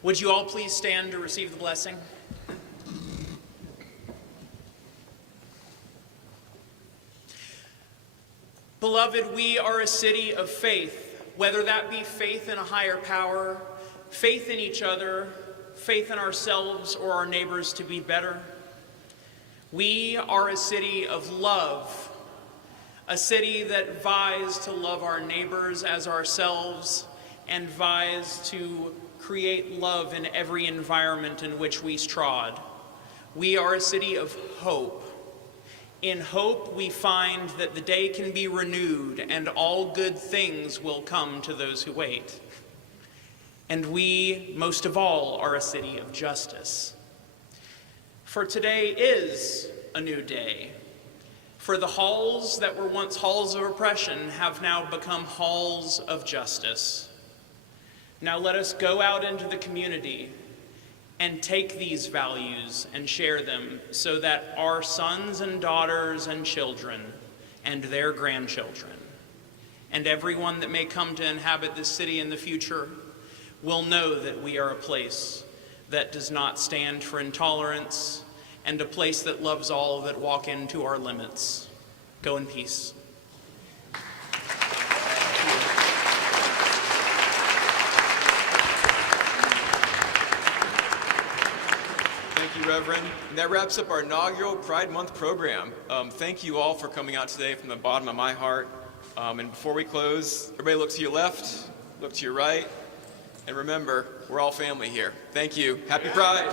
Would you all please stand to receive the blessing? Beloved, we are a city of faith, whether that be faith in a higher power, faith in each other, faith in ourselves or our neighbors to be better. We are a city of love, a city that vies to love our neighbors as ourselves and vies to create love in every environment in which we trod. We are a city of hope. In hope, we find that the day can be renewed and all good things will come to those who wait. And we, most of all, are a city of justice. For today is a new day. For the halls that were once halls of oppression have now become halls of justice. Now let us go out into the community and take these values and share them so that our sons and daughters and children and their grandchildren and everyone that may come to inhabit this city in the future will know that we are a place that does not stand for intolerance and a place that loves all that walk into our limits. Go in peace. Thank you, Reverend. And that wraps up our inaugural Pride Month program. Thank you all for coming out today from the bottom of my heart. And before we close, everybody look to your left, look to your right, and remember, we're all family here. Thank you. Happy Pride.